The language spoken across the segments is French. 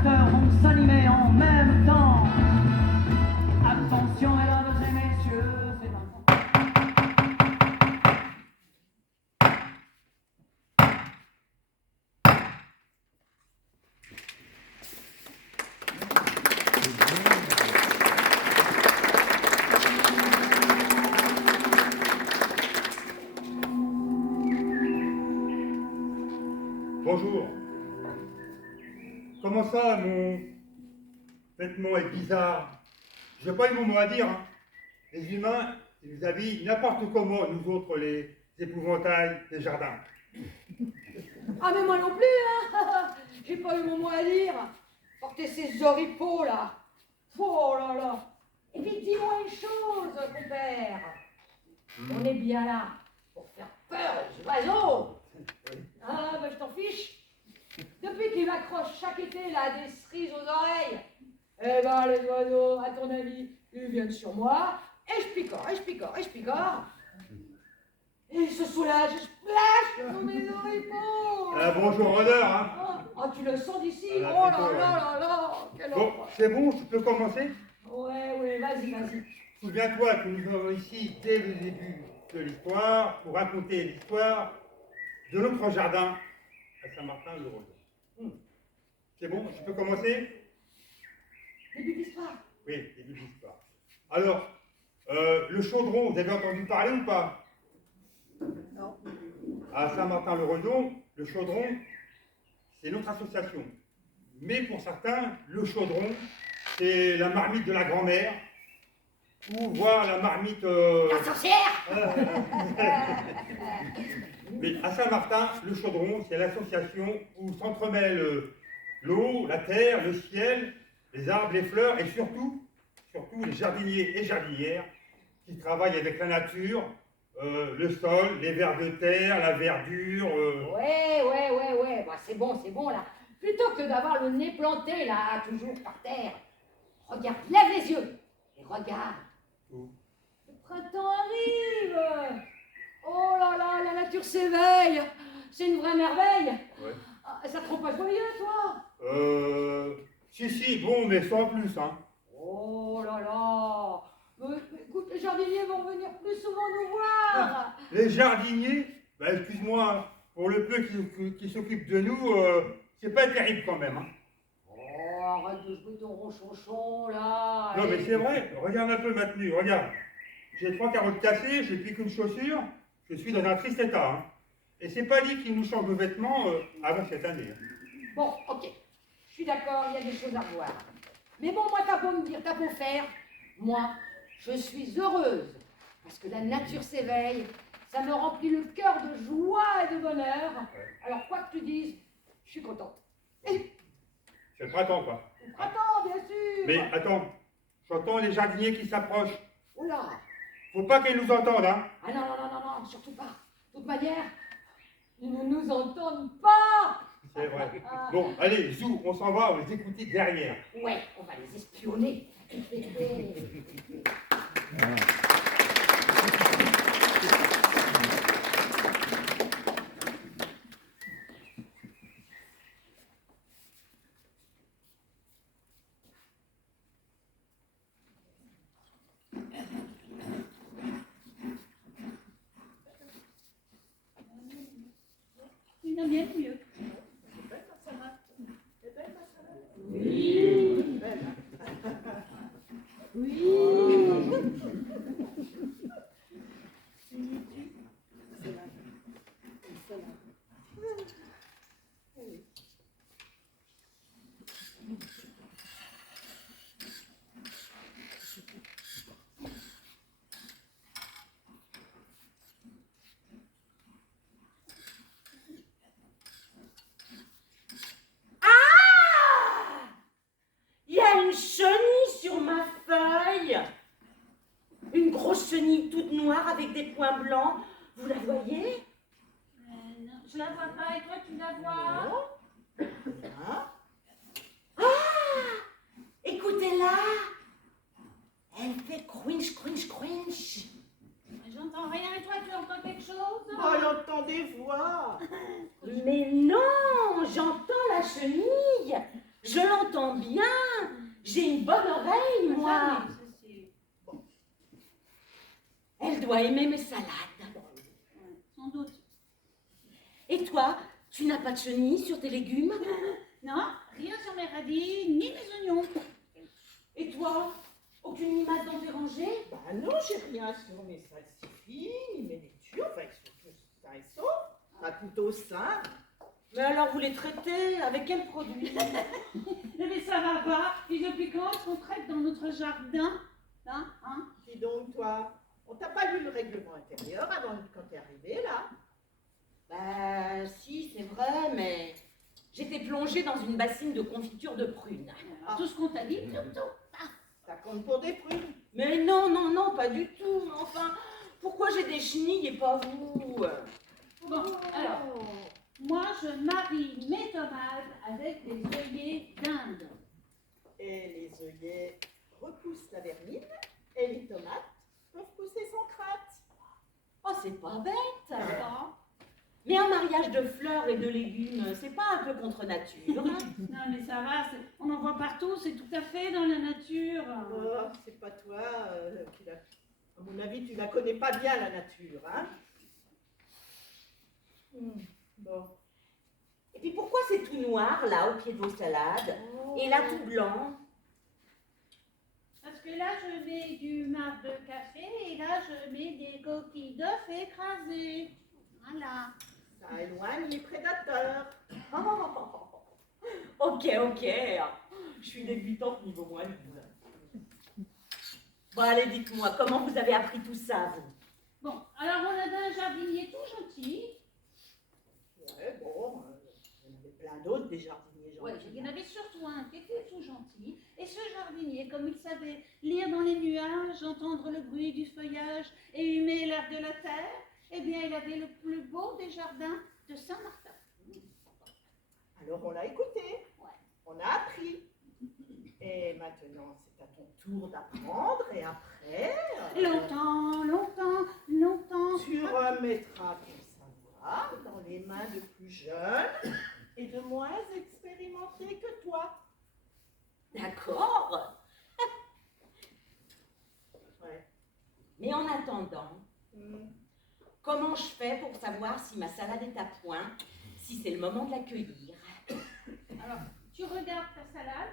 acteurs vont s'animer en même temps. Attention, mesdames et messieurs, c'est maintenant. Bonjour. Comment ça, mon vêtement est bizarre? Je n'ai pas eu mon mot à dire. Hein. Les humains, ils nous habillent n'importe comment, nous autres, les épouvantails des jardins. Ah mais moi non plus, hein. J'ai pas eu mon mot à dire. Portez ces oripeaux là. Oh là là. Et puis dis-moi une chose, compère. On est bien là pour faire peur aux oiseaux. Ah bah je t'en fiche. Depuis qu'il m'accroche chaque été là des cerises aux oreilles, eh ben les oiseaux, à ton avis, ils viennent sur moi, et je picore, et je picore, et je picore. Et ils se soulagent, je splash dans mes oripeaux. Bonjour, honneur, hein. Ah, tu le sens d'ici? Ah, Oh là plutôt, là là là. Quel Bon, horreur. c'est bon, je peux commencer? Ouais, vas-y, vas-y. Souviens-toi que nous sommes ici dès le début de l'histoire pour raconter l'histoire de notre jardin à Saint-Martin-le-Royaume. C'est bon, je peux commencer? Début d'histoire. Oui, début de l'histoire. Alors, le chaudron, vous avez entendu parler ou pas? Non. À Saint-Martin-le-Royaume, le chaudron, c'est notre association. Mais pour certains, le chaudron, c'est la marmite de la grand-mère, ou voir la marmite... La sorcière. Mais à Saint-Martin, le chaudron, c'est l'association où s'entremêlent l'eau, la terre, le ciel, les arbres, les fleurs, et surtout les jardiniers et jardinières qui travaillent avec la nature, le sol, les vers de terre, la verdure... Ouais. Bah, c'est bon là. Plutôt que d'avoir le nez planté là, toujours par terre. Regarde, lève les yeux. Et regarde. Où? Le printemps arrive. Oh là là, la nature s'éveille. C'est une vraie merveille. Ouais. Ah, ça te rend pas joyeux, toi? Si, bon, mais sans plus, hein. Oh là là. Écoute, les jardiniers vont venir plus souvent nous voir. Les jardiniers, bah, excuse-moi, hein, pour le peu qui s'occupent de nous, c'est pas terrible quand même, hein. Oh, arrête de jouer ton ronchonchon, là. Non, mais c'est vrai, regarde un peu ma tenue, regarde. J'ai 3 carottes cassées, j'ai plus qu'une chaussure, je suis dans un triste état, hein. Et c'est pas dit qu'ils nous changent de vêtements avant cette année. Hein. Bon, ok. Je suis d'accord, il y a des choses à voir. Mais bon, moi, t'as beau me dire, t'as beau faire. Moi, je suis heureuse. Parce que la nature s'éveille. Ça me remplit le cœur de joie et de bonheur. Ouais. Alors, quoi que tu dises, je suis contente. C'est le printemps, quoi. Le printemps, bien sûr. Mais attends, j'entends les jardiniers qui s'approchent. Oula. Faut pas qu'ils nous entendent, hein. Ah non, surtout pas. De toute manière, ils ne nous entendent pas. C'est vrai. Bon, allez, Zou, on s'en va, on va les écouter derrière. Ouais, on va les espionner. Il y en a bien mieux. Oui. Il y a une chenille sur ma feuille. Une grosse chenille toute noire avec des points blancs. Vous la voyez? Non, je la vois pas et toi tu la vois? Hein? Ah! Écoutez-la. Elle fait crunch, crunch, crunch. J'entends rien et toi tu entends quelque chose? Oh, elle entend des voix. Mais non, j'entends la chenille. Je l'entends bien. J'ai une bonne oreille, moi. Ça, oui, ça, c'est- Elle doit aimer mes salades. ouais, sans doute. Et toi, tu n'as pas de chenilles sur tes légumes? Non, rien sur mes radis, ni mes oignons. Et toi, aucune limace dans tes rangées? Bah non, j'ai rien sur mes salsifis, ni mes laitues, enfin, ils sont tous sains et saufs. Pas plutôt sain. Mais alors, vous les traitez avec quel produit? Mais ça va pas. Et depuis quand est-ce qu'on traite dans notre jardin? Hein? Dis donc, toi, on t'a pas lu le règlement intérieur avant quand t'es arrivé, là? Bah, si, c'est vrai, mais j'étais plongée dans une bassine de confiture de prunes. Alors, tout ce qu'on t'a dit, tout. Ça compte pour des prunes. Mais non, non, non, pas du tout. Mais enfin, pourquoi j'ai des chenilles et pas vous? Bon, alors, moi, je marie mes tomates avec des œillets d'Inde. Et les œillets repoussent la vermine, et les tomates peuvent pousser sans crainte. Oh, c'est pas bête. D'accord. Mais un mariage de fleurs et de légumes, c'est pas un peu contre nature? Non, mais ça va, on en voit partout, c'est tout à fait dans la nature. Oh, c'est pas toi à mon avis, tu la connais pas bien, la nature, hein? Bon. Et puis pourquoi c'est tout noir, là, au pied de vos salades? Et là, tout blanc? Parce que là, je mets du marc de café et là, je mets des coquilles d'œufs écrasées. Voilà. Ça éloigne les prédateurs. Ok, ok. Je suis débutante niveau moins 12. Bon, allez, dites-moi, comment vous avez appris tout ça, vous? Bon, alors on a un jardinier tout gentil. Ouais, bon, il y en avait plein d'autres, des jardiniers Ouais, gentils. il y en avait surtout un qui était tout gentil. Et ce jardinier, comme il savait lire dans les nuages, entendre le bruit du feuillage et humer l'air de la terre, eh bien, il avait le plus beau des jardins de Saint-Martin. Alors on l'a écouté, Ouais. on a appris. Et maintenant, c'est à ton tour d'apprendre, et après... Longtemps, Tu remettras ton savoir dans les mains de plus jeunes et de moins expérimentés que toi. D'accord. Ouais. Mais en attendant, Hmm. comment je fais pour savoir si ma salade est à point, si c'est le moment de la cueillir? Alors, tu regardes ta salade,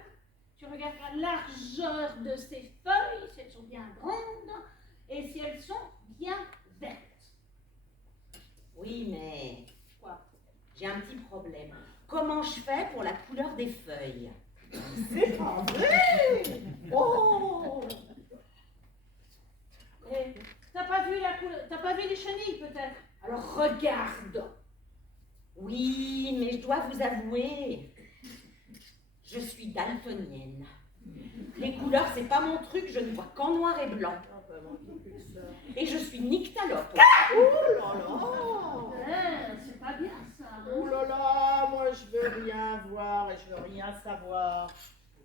tu regardes la largeur de ses feuilles, si elles sont bien grandes et si elles sont bien vertes. Oui, mais Quoi? j'ai un petit problème. Comment je fais pour la couleur des feuilles? C'est pas vrai! Oh! Et t'as pas vu la couleur, t'as pas vu les chenilles peut-être? Alors regarde. Oui, mais je dois vous avouer, je suis daltonienne. Les couleurs, c'est pas mon truc, je ne vois qu'en noir et blanc. Ah, vraiment, plus que ça. Et je suis nyctalope. Oh là là! C'est pas bien ça. Hein? Oh là là, moi je veux rien voir et je veux rien savoir.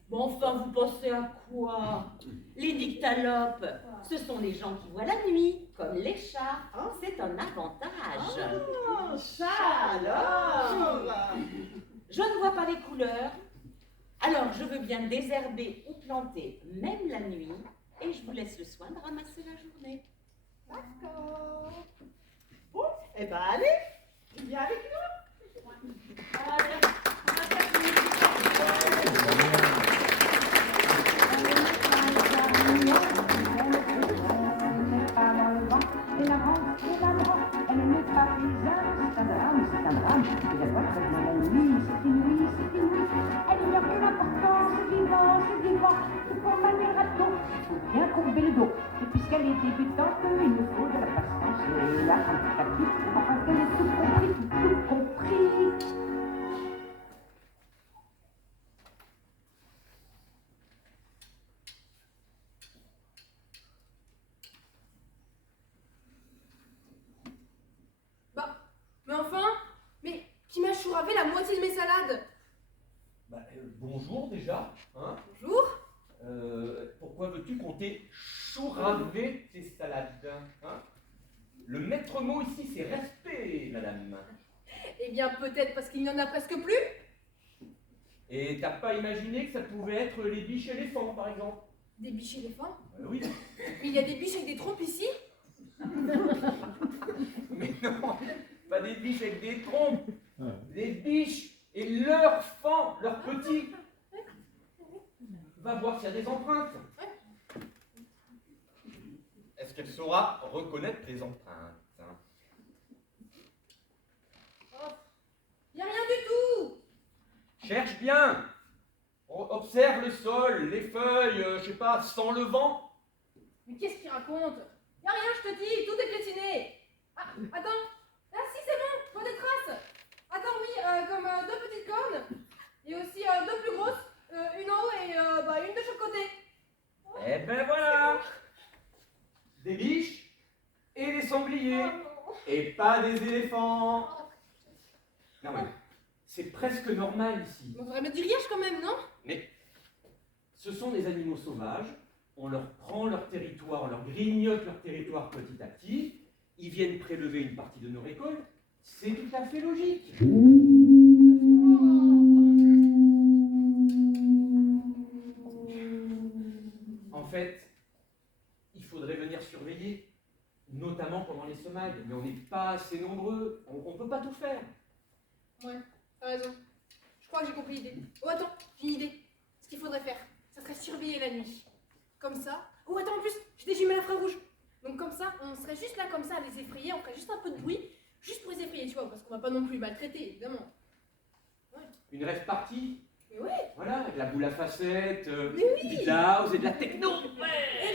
Bon, enfin, vous pensez à quoi? Les nyctalopes, ce sont les gens qui voient la nuit, comme les chats. C'est un avantage. Ah, Ça alors! Je ne vois pas les couleurs, alors je veux bien désherber ou planter, même la nuit, et je vous laisse le soin de ramasser la journée. D'accord. Bon, eh ben allez, tu viens avec nous. Allez, on va faire Et la branche, elle n'est pas paysanne, c'est un drame, c'est un drame. Et la voix très bien la nuit, c'est une nuit, c'est une nuit. Elle ignore que l'important, c'est vivant, tout pour manier le râteau. Il faut bien courber le dos. Et puisqu'elle est débutante, il nous faut de la patience. Et là, un petit à petit, enfin qu'elle ait tout compris, tout compris. Mais enfin, mais qui m'a chouravé la moitié de mes salades? Bonjour déjà, hein? Bonjour. Pourquoi veux-tu qu'on t'ait chouravé tes salades, hein? Le maître mot ici, c'est respect, madame. Eh bien, peut-être parce qu'il n'y en a presque plus. Et t'as pas imaginé que ça pouvait être les biches éléphants, par exemple? Des biches éléphants? Oui. Il y a des biches avec des trompes ici? Mais non, pas des biches avec des trompes. Des biches et leurs fans, leurs petits. Va voir s'il y a des empreintes. Est-ce qu'elle saura reconnaître les empreintes? Il n'y a rien du tout! Cherche bien. Observe le sol, les feuilles, je sais pas, sens le vent. Mais qu'est-ce qu'il raconte? Y a rien, je te dis, tout est piétiné. Ah, attends. Ah si, c'est bon, je vois des traces. Attends, oui, comme deux petites cornes. Et aussi deux plus grosses, une en haut et une de chaque côté. Eh ben voilà. Des biches et des sangliers. Et pas des éléphants. Non mais, c'est presque normal ici. On devrait mettre du grillage quand même, non? Mais ce sont des animaux sauvages, on leur prend leur territoire, on leur grignote leur territoire petit à petit, ils viennent prélever une partie de nos récoltes, c'est tout à fait logique. En fait, il faudrait venir surveiller, notamment pendant les semailles, mais on n'est pas assez nombreux, on ne peut pas tout faire. Ouais, t'as raison. Je crois que j'ai compris l'idée. Oh attends, j'ai une idée. Ce qu'il faudrait faire, ça serait surveiller la nuit. Comme ça. Oh attends, en plus, j'ai des jumelles à frais rouges. Donc comme ça, on serait juste là comme ça à les effrayer, on ferait juste un peu de bruit, juste pour les effrayer, tu vois, parce qu'on va pas non plus les maltraiter, évidemment. Ouais. Une rêve partie. Mais ouais. Voilà, avec la boule à facettes, Mais oui. du house et de la techno. Et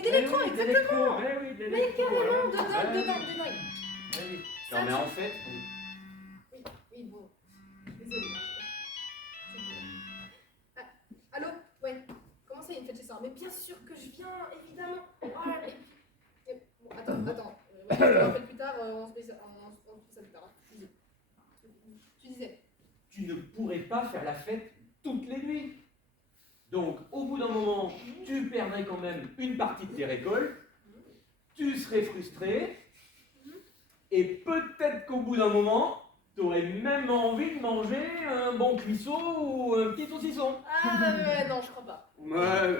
de l'électro, exactement. Mais carrément, dedans. Oui. Ça, Non mais tu- en fait, Oui, bon. Désolée. Allô? Ouais. Comment ça, il me fait chez ça? Mais bien sûr que je viens, évidemment. Oh là là, bon, attends. Ouais, je te rappelle plus tard, on se fait ça plus tard. Tu disais. tu ne pourrais pas faire la fête toutes les nuits. Donc, au bout d'un moment, tu perdrais quand même une partie de tes récoltes, tu serais frustré, et peut-être qu'au bout d'un moment, tu aurais même envie de manger un bon cuisseau ou un petit saucisson. Ah, non, je crois pas.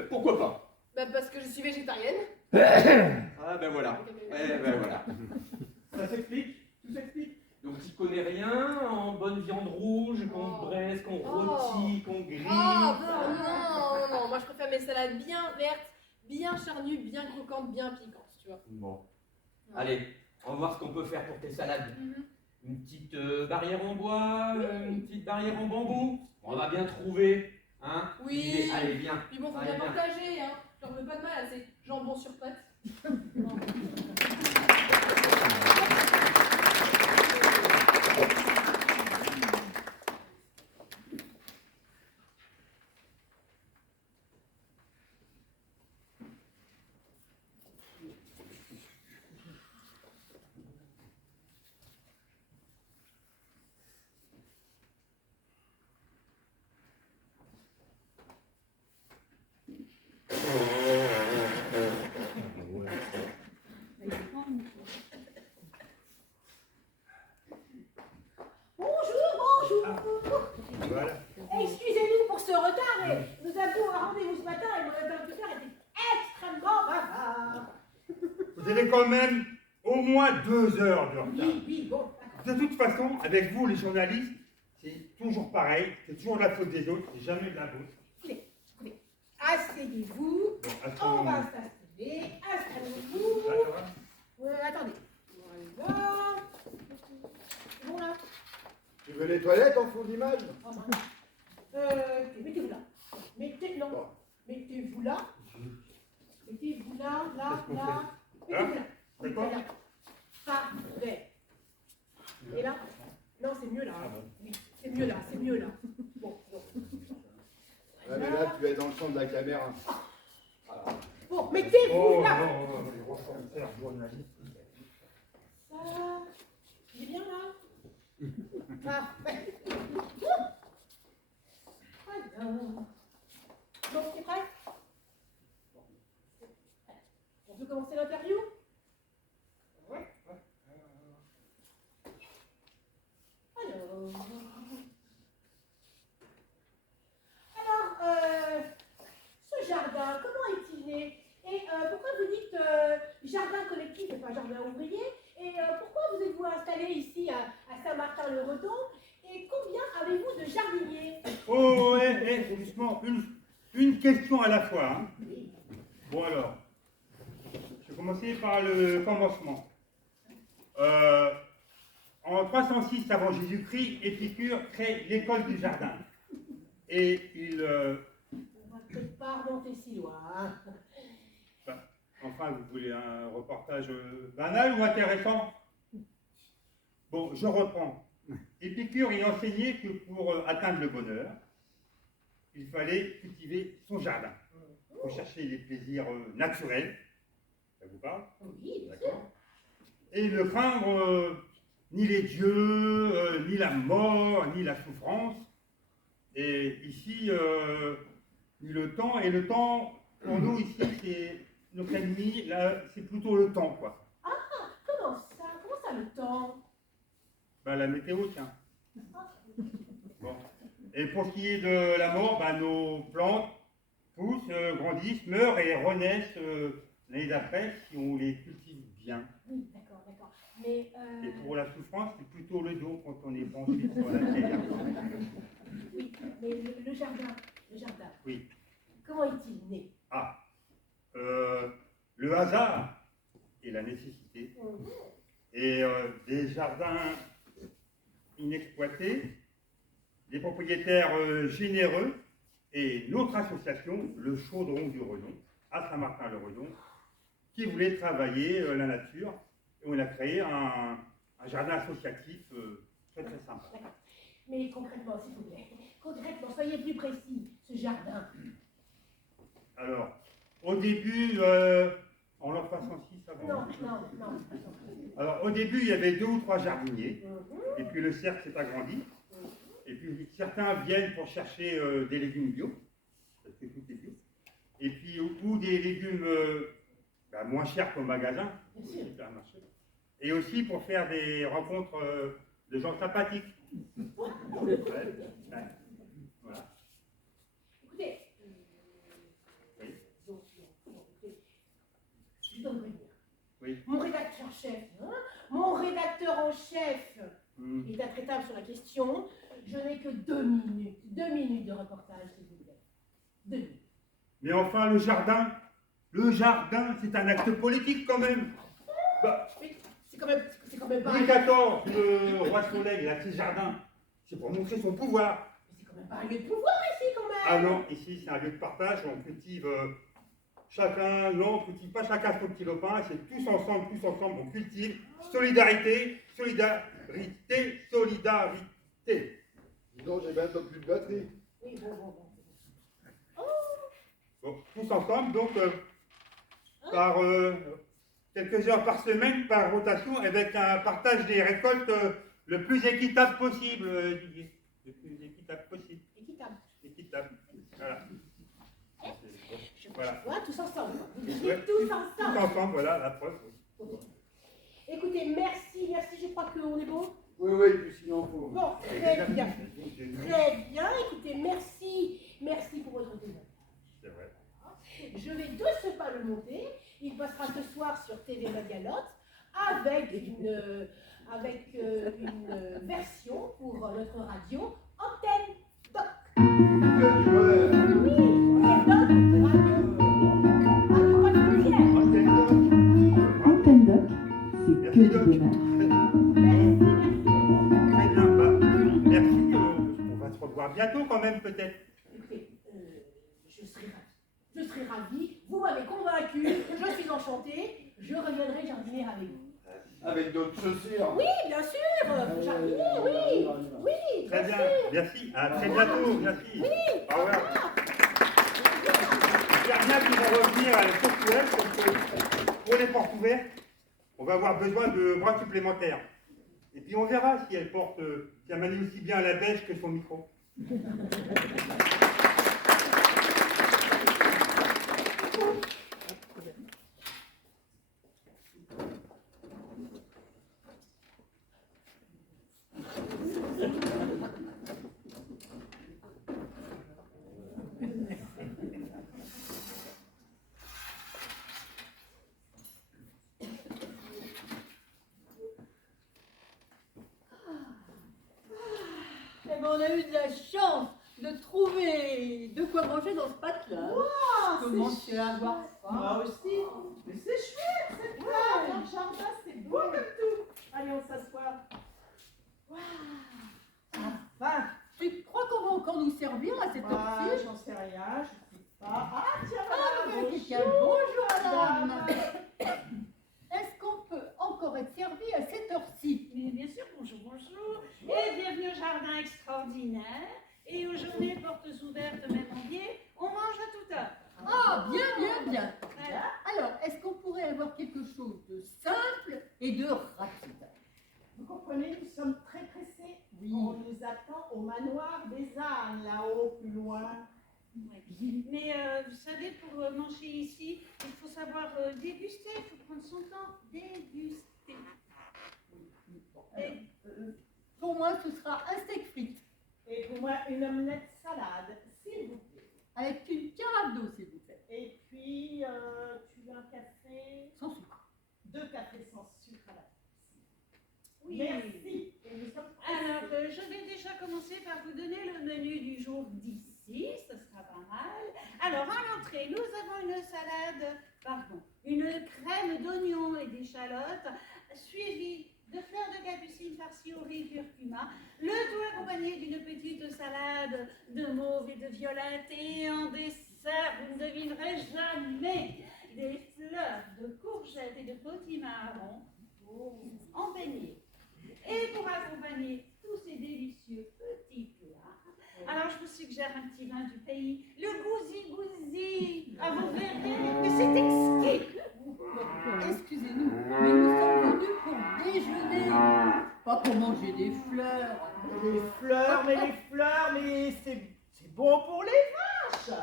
Pourquoi pas? Bah, parce que je suis végétarienne. Ah ben voilà. Ben voilà. Ça s'explique? Tout s'explique. Donc tu connais rien en bonne viande rouge qu'on braise, qu'on rôtit, qu'on grille. Oh, non, moi je préfère mes salades bien vertes, bien charnues, bien croquantes, bien piquantes, tu vois. Bon. Allez, on va voir ce qu'on peut faire pour tes salades. Une petite barrière en bois, une petite barrière en bambou. On va bien trouver, hein? Oui. Allez, viens. Puis bon, faut Allez, bien viens. partager, hein. J'en veux pas de mal à ces jambons sur pâte. Voilà. Excusez-nous pour ce retard, mais nous avions un rendez-vous ce matin et mon interlocuteur était extrêmement bavard. Vous avez quand même au moins 2 heures de retard. Oui, bon, d'accord. De toute façon, avec vous, les journalistes, c'est toujours pareil. C'est toujours de la faute des autres, c'est jamais de la vôtre. Écoutez, asseyez-vous, Bon, on attends. va s'installer, installez-vous. Attendez, voilà. C'est bon là? Tu veux les toilettes en fond d'image? Mettez-vous là. Mettez-vous là. Mettez-vous là, là, Qu'est-ce qu'on là. fait? Mettez-vous là. D'accord? Là. Parfait. Et là? Non, c'est mieux là. Oui, c'est mieux là, c'est mieux là. Bon. Ouais, mais là, tu es dans le champ de la caméra. Bon, mettez-vous Oh là. non, les reporters journalistes. Ça, il est bien là? Parfait. Alors. Bon, c'est prêt? On peut commencer l'interview? Ouais. Alors. Saint-Martin-le-Redon. Et combien avez-vous de jardiniers? Oh, doucement, une question à la fois. Hein. Bon alors, je vais commencer par le commencement. En 306 avant Jésus-Christ, Épicure crée l'école du jardin. Et il... On va peut-être pas remonter si loin. Hein. Enfin, vous voulez un reportage banal ou intéressant? Bon, je reprends. Épicure y enseignait que pour atteindre le bonheur, il fallait cultiver son jardin. Pour chercher les plaisirs naturels. Ça vous parle? Oui, d'accord. Et ne craindre ni les dieux, ni la mort, ni la souffrance. Et ici, ni le temps. Et le temps, pour nous ici, c'est notre ennemi. Là, c'est plutôt le temps, quoi. Ah, comment ça? Comment ça, le temps? Ben, la météo, tiens. Bon. Et pour ce qui est de la mort, ben, nos plantes poussent, grandissent, meurent et renaissent l'année d'après si on les cultive bien. Oui, d'accord, d'accord. Mais Et pour la souffrance, c'est plutôt le dos quand on est penché sur la terre. oui, mais le jardin, Oui. comment est-il né? Ah, le hasard et la nécessité. Et des jardins inexploités, des propriétaires généreux et notre association, le Chaudron du Redon, à Saint-Martin-le-Redon, qui voulait travailler la nature. Et on a créé un jardin associatif très très sympa. D'accord. Mais concrètement, s'il vous plaît, concrètement, soyez plus précis, ce jardin. Alors, au début, en l'an 66 avant. Non. Alors, au début, il y avait 2 ou 3 jardiniers, et puis le cercle s'est agrandi, et puis certains viennent pour chercher des légumes bio, parce que tout est bio, et puis ou des légumes moins chers qu'au magasin, supermarché, et aussi pour faire des rencontres de gens sympathiques. Ouais. Voilà. Écoutez, Oui. je dois vous dire. Oui. Mon rédacteur en chef est intraitable sur la question. Je n'ai que 2 minutes. 2 minutes de reportage, s'il vous plaît. 2 minutes. Mais enfin, le jardin, c'est un acte politique quand même. Bah, Mais c'est quand même pas Louis XIV, le roi Soleil, il a ses jardins. C'est pour montrer son pouvoir. Mais c'est quand même pas un lieu de pouvoir ici, quand même. Ah non, ici c'est un lieu de partage, on cultive on cultive pas chacun son petit lopin, c'est tous ensemble, on cultive. Solidarité. Sinon, j'ai bientôt plus de batterie. Oui, bon. Bon, tous ensemble, donc par quelques heures par semaine, par rotation, avec un partage des récoltes le plus équitable possible, Didier. Le plus équitable possible. Équitable. Voilà. Voilà. Voilà, tous ensemble. Vous dites Ouais. tous ensemble. Tous ensemble, voilà la preuve. Écoutez, merci, je crois qu'on est bon. Oui, puis sinon, faut. Bon, très bien. Écoutez, merci pour votre témoignage. C'est vrai. Je vais de ce pas le monter. Il passera ce soir sur TV Magalotte avec une version pour notre radio Antenne Doc. Oui, Antenne Doc, radio pas Antenne Doc, c'est que du bonheur. Très bien, merci. On va se revoir bientôt quand même peut-être. Écoutez, je serai ravie. Vous m'avez convaincu. Je suis enchantée. Je reviendrai jardiner avec vous. Avec d'autres chaussures. Oui, bien sûr. Jardiner, oui. Très bien, merci. À très bientôt, merci. Oui. Au revoir. J'espère bien qu'ils vont revenir à la ponctuelle parce que pour les portes ouvertes, on va avoir besoin de bras supplémentaires. Et puis on verra si elle manie aussi bien la bêche que son micro. on a eu de la chance de trouver de quoi manger dans ce patelin. Wow, Commencez à avoir faim. Moi aussi. Mais c'est chouette, cette table. Dans le jardin, c'est beau comme tout. Allez, on s'assoit. Enfin, Tu crois qu'on va encore nous servir à cette heure-ci? j'en sais rien, je sais pas. Ah, tiens, Ah, madame, quelqu'un. Bonjour, madame. Est-ce qu'on peut encore être servi à cette heure-ci? Mais bien sûr, bonjour, bonjour. Et bienvenue au jardin extraordinaire. Et aux journées portes ouvertes, même en biais, on mange à toute heure. Ah, bien. Voilà. Alors, est-ce qu'on pourrait avoir quelque chose de simple et de rapide? vous comprenez, nous sommes très pressés. Oui. On nous attend au manoir des ânes, là-haut, plus loin. Ouais. Mais vous savez, pour manger ici, il faut savoir déguster, il faut prendre son temps. Déguster. Et- Pour moi, ce sera un steak frites Et pour moi, une omelette salade, s'il vous plaît. avec une carafe d'eau, s'il vous plaît. Et puis, tu veux un café? Sans sucre. 2 cafés sans sucre à la Oui. Merci. Et nous sommes Alors, je vais déjà commencer par vous donner le menu du jour d'ici, ce sera pas mal. Alors, à l'entrée, nous avons une crème d'oignon et d'échalotes, suivie de fleurs de capucine farcies au riz curcuma, le tout accompagné d'une petite salade de mauve et de violette, et en dessert, vous ne devinerez jamais, des fleurs de courgettes et de potimarron en beignet. Et pour accompagner tous ces délicieux petits plats, alors je vous suggère un petit vin du pays, le gousi-gousi. Ah, vous verrez que c'est exquis. Excusez-nous, mais nous sommes venus pour déjeuner, pas pour manger des fleurs. Les fleurs, mais c'est bon pour les vaches.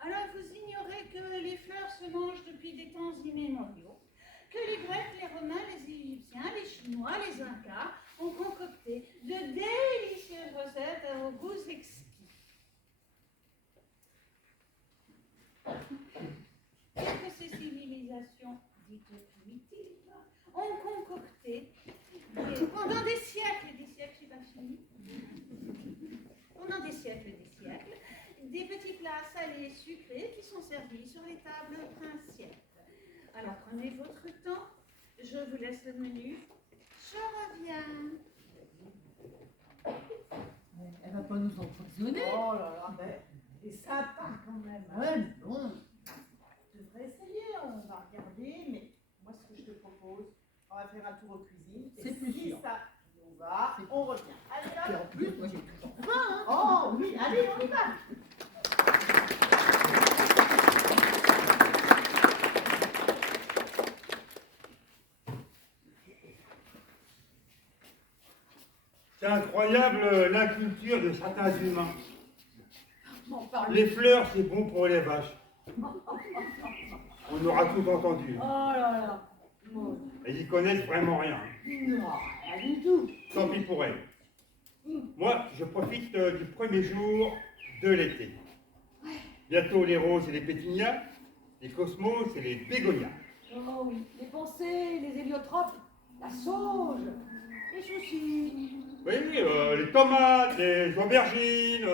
Alors vous ignorez que les fleurs se mangent depuis des temps immémoriaux, que les Grecs, les Romains, les Égyptiens, les Chinois, les Incas ont concocté de délicieuses recettes aux goûts exquis. Et que ces civilisations dites primitives ont concocté pendant des siècles et des siècles, c'est pas fini, pendant des siècles et des siècles, des petits plats salés et sucrés qui sont servis sur les tables princières. Alors prenez votre temps, je vous laisse le menu, je reviens. Elle va pas nous empoisonner. Oh là là, mais c'est sympa quand même. Hein. Ouais, bon. Tu devrais essayer, on va regarder, mais moi ce que je te propose, on va faire un tour aux cuisines. Et C'est plus si sûr. ça nous va, on revient. Allez, Et hop. en plus, moi j'ai toujours faim, hein. Oh oui, allez, on y va. C'est incroyable l'inculture de certains humains. M'en parle. Les fleurs, c'est bon pour les vaches. On aura tout entendu. Oh là là. Maud. Elles y connaissent vraiment rien. Non, rien du tout. Tant pis pour elles. Moi, je profite du premier jour de l'été. Bientôt les roses et les pétunias, les cosmos et les bégonias. Oh oui, les pensées, les héliotropes, la sauge, les chouchis. Oui, les tomates, les aubergines,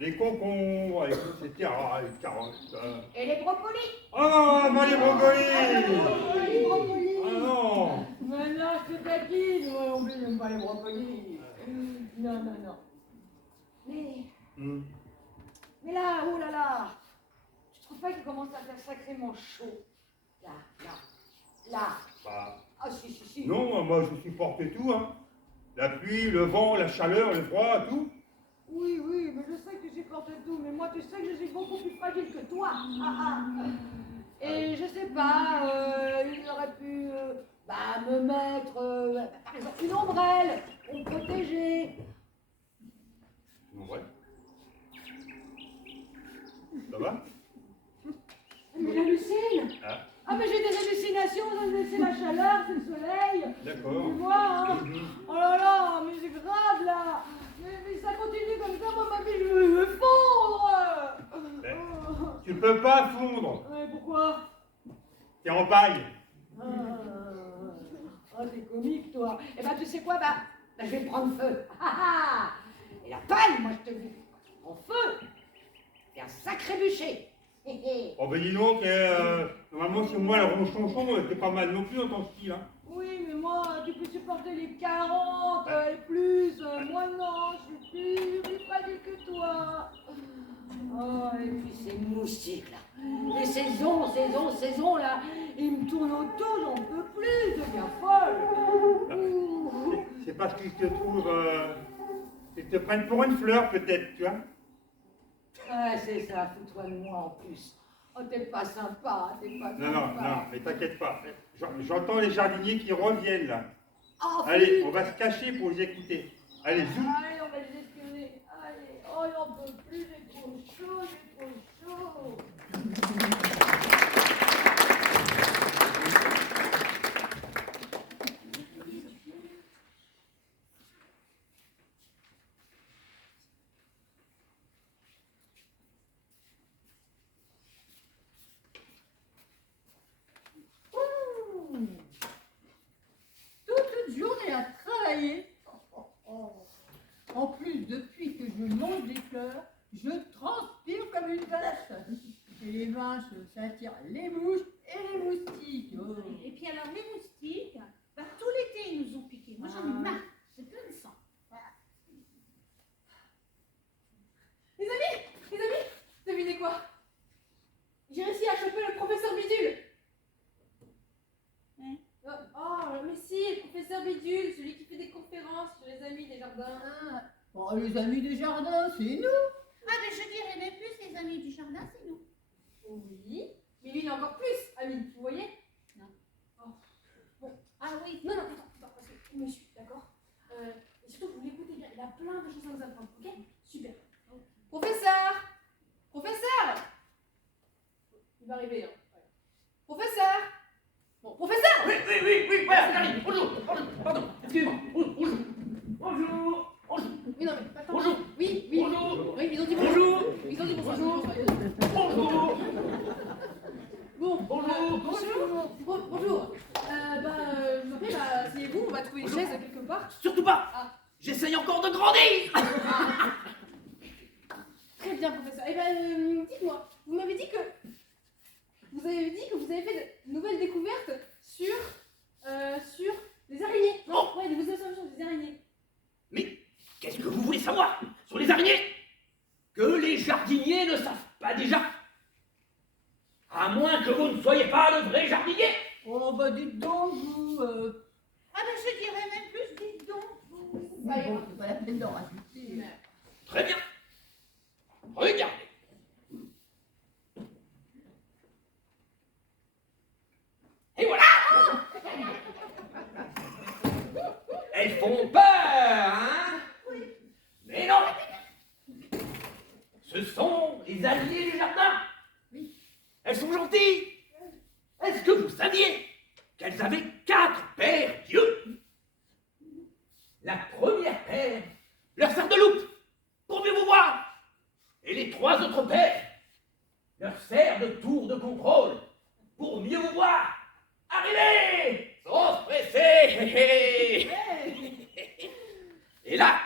les concombres, etc., les carottes. Et les brocolis. Ah, bah les brocolis! Les brocolis. Ah non! Mais non, je te taquine, moi non plus, j'aime pas les brocolis. Non. Hmm. Mais là, oh là là, tu trouves pas qu'il commence à faire sacrément chaud? Là. Bah, Ah si. non, moi je supporte tout, hein. La pluie, le vent, la chaleur, le froid, tout. Oui, mais je sais que tu supportes tout, mais moi tu sais que je suis beaucoup plus fragile que toi. Et je sais pas, il aurait pu me mettre, par exemple, une ombrelle pour me protéger. Ouais. Ça va? Mais j'hallucine. Ah, Mais j'ai des hallucinations, c'est la chaleur, c'est le soleil. d'accord. Tu vois, hein. Mhm. Oh là là, mais c'est grave là. Mais ça continue comme ça, moi ma vie, je veux fondre. Mais tu peux pas fondre. Mais pourquoi? T'es en paille. Oh, t'es comique, toi. Eh ben, tu sais quoi, bah, je vais prendre feu. Et la paille, moi, je te dis, en feu, c'est un sacré bûcher. Oh ben dis donc, normalement c'est moi le ronchonchon, t'es pas mal non plus dans ton style. Hein. Oui, mais moi, tu peux supporter les 40 et plus. Moi, non, je suis plus fragile que toi. Oh, et puis ces moustiques, là. Les saisons, là, ils me tournent autour, j'en peux plus, je deviens folle. C'est parce qu'ils te trouvent... ils te prennent pour une fleur peut-être, tu vois. Ouais, c'est ça, fous-toi de moi en plus. Oh, t'es pas sympa, t'es pas Non, sympa. non, mais t'inquiète pas. J'entends les jardiniers qui reviennent là. Oh, Allez, on va se cacher pour les écouter. Allez, zoom. Allez, on va les espionner. Allez, oh, j'en peux plus, j'ai trop chaud, j'ai trop chaud. Toute journée à travailler. En plus, depuis que je mange des fleurs, je transpire comme une vache. Et les vaches, ça attire les mouches et les moustiques. Oh. Et puis alors, les moustiques, bah, tout l'été, ils nous ont piqués. Moi, j'en ai marre. C'est plein de sang. Les amis, devinez quoi? J'ai réussi à choper le professeur Bidule. Hein? Oh, mais si, le professeur Bidule, celui qui fait des conférences sur les amis des jardins. Oh, les amis des jardins, c'est nous. Ah, mais je dirais même plus, les amis du jardin, c'est nous. Oui, mais lui il est encore plus ami, vous voyez? Non. Oh. Bon, Ah oui. non, attends, parce que vous me suivez, d'accord? Et surtout, vous l'écoutez bien, il a plein de choses à nous apprendre, ok? Super. Professeur! Professeur! Il va arriver, hein. Ouais. Professeur! Bon, professeur! Oui, voilà, j'arrive. Bonjour, pardon, excusez-moi. Bonjour. Oui, non, mais attends. Bonjour. Oui. Bonjour. Oui, ils ont dit Bonjour. Ils ont dit Bonjour. bonjour. Bonjour. Bonjour. Bonjour. Je vous en prie, asseyez-vous, on va trouver une chaise quelque part. Surtout pas. Ah. J'essaye encore de grandir. Très bien, professeur. Eh ben, dites-moi, vous m'avez dit que vous avez fait de nouvelles découvertes sur les araignées. Non, ouais, des nouvelles observations sur les araignées. Mais qu'est-ce que vous voulez savoir sur les araignées que les jardiniers ne savent pas déjà? À moins que vous ne soyez pas le vrai jardinier. Oh, bah dites donc, vous. Ah, ben je dirais même plus, dites donc, vous. Mais bon, c'est pas la peine d'en rajouter. Très bien. Regardez. Et voilà. Elles font peur, hein? Mais non. Ce sont les alliés du jardin. Elles sont gentilles. Est-ce que vous saviez qu'elles avaient 4 paires d'yeux? La première paire leur sert de loupe pour mieux vous voir. Et les 3 autres paires leur servent de tour de contrôle pour mieux vous voir. Arrivez sans se presser. Et là,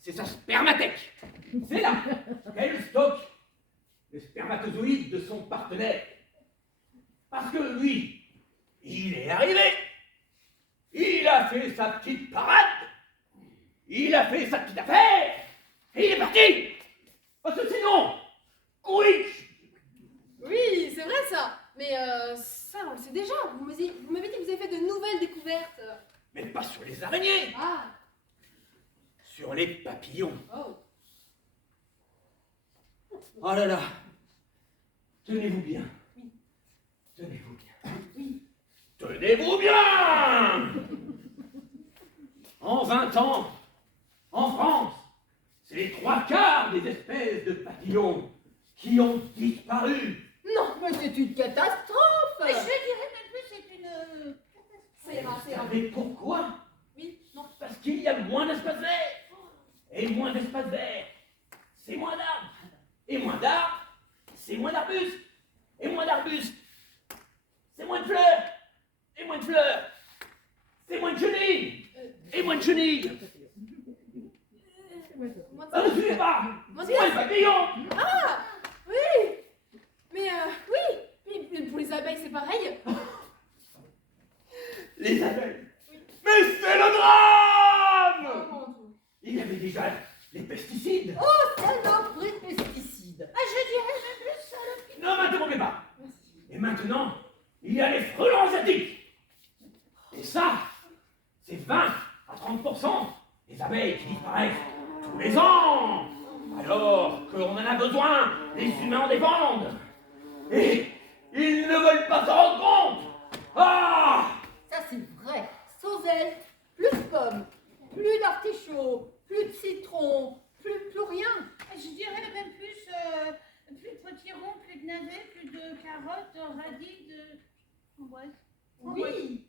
c'est sa spermathèque. C'est là qu'elle stocke les spermatozoïdes de son partenaire. Parce que lui, il est arrivé. Il a fait sa petite parade. Il a fait sa petite affaire. Et il est parti. Parce que sinon, quick. Oui, c'est vrai ça. Mais ça, on le sait déjà. Vous m'avez dit que vous avez fait de nouvelles découvertes. Mais pas sur les araignées. Ah. Sur les papillons. Oh. Oh là là. Tenez-vous bien. Oui. Tenez-vous bien. Oui. Tenez-vous bien. En 20 ans, en France, c'est les 3/4 des espèces de papillons qui ont disparu. Non, mais c'est une catastrophe. Mais je dirais même plus, c'est une catastrophe. Ça ira. Vous savez pourquoi? Oui. Non, parce qu'il y a moins d'espace vert. Et moins d'espace vert, c'est moins d'arbres. Et moins d'arbres, c'est moins d'arbustes. Et moins d'arbustes, c'est moins de fleurs. Et moins de fleurs. C'est moins de chenilles. Et moins de chenilles. Moi, Ah, je sais pas. Moi, C'est moins de papillons. Ah oui. Mais oui. Mais pour les abeilles, c'est pareil. Les abeilles. Mais c'est le drame. Oh, mon Dieu. Il y avait déjà les pesticides. Oh, saloperie de pesticides. Ah, je dirais même plus saloperie. Ne m'interrompez pas. Et maintenant, il y a les frelons asiatiques. Et ça, c'est 20 à 30% des abeilles qui disparaissent tous les ans. Alors qu'on en a besoin, les humains en dépendent. Et ils ne veulent pas s'en rendre compte. Ah! Ça, c'est vrai. Sans elles, plus de pommes, plus d'artichauts, plus de citron, plus rien. Je dirais même plus de potiron, plus de navets, plus de carottes, de radis, de... Ouais. Oui.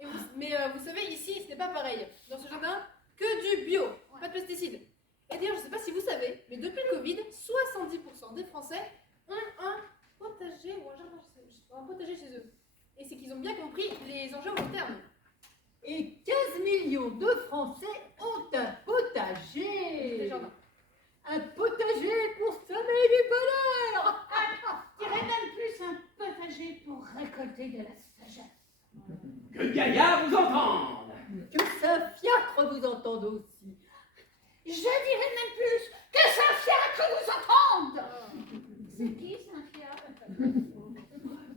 Et vous savez, ici, ce n'est pas pareil. Dans ce jardin, que du bio, pas de pesticides. Et d'ailleurs, je ne sais pas si vous savez, mais depuis le Covid, 70% des Français ont un potager ou un jardin, un potager chez eux. Et c'est qu'ils ont bien compris les enjeux au long terme. Et 15 millions de Français ont un potager. Des jardins. Un potager pour semer du bonheur. Je dirais même plus un potager pour récolter de la sagesse. Que Gaïa vous entende. Que Saint-Fiacre vous entende aussi. Je dirais même plus que Saint-Fiacre vous entende. C'est qui Saint-Fiacre?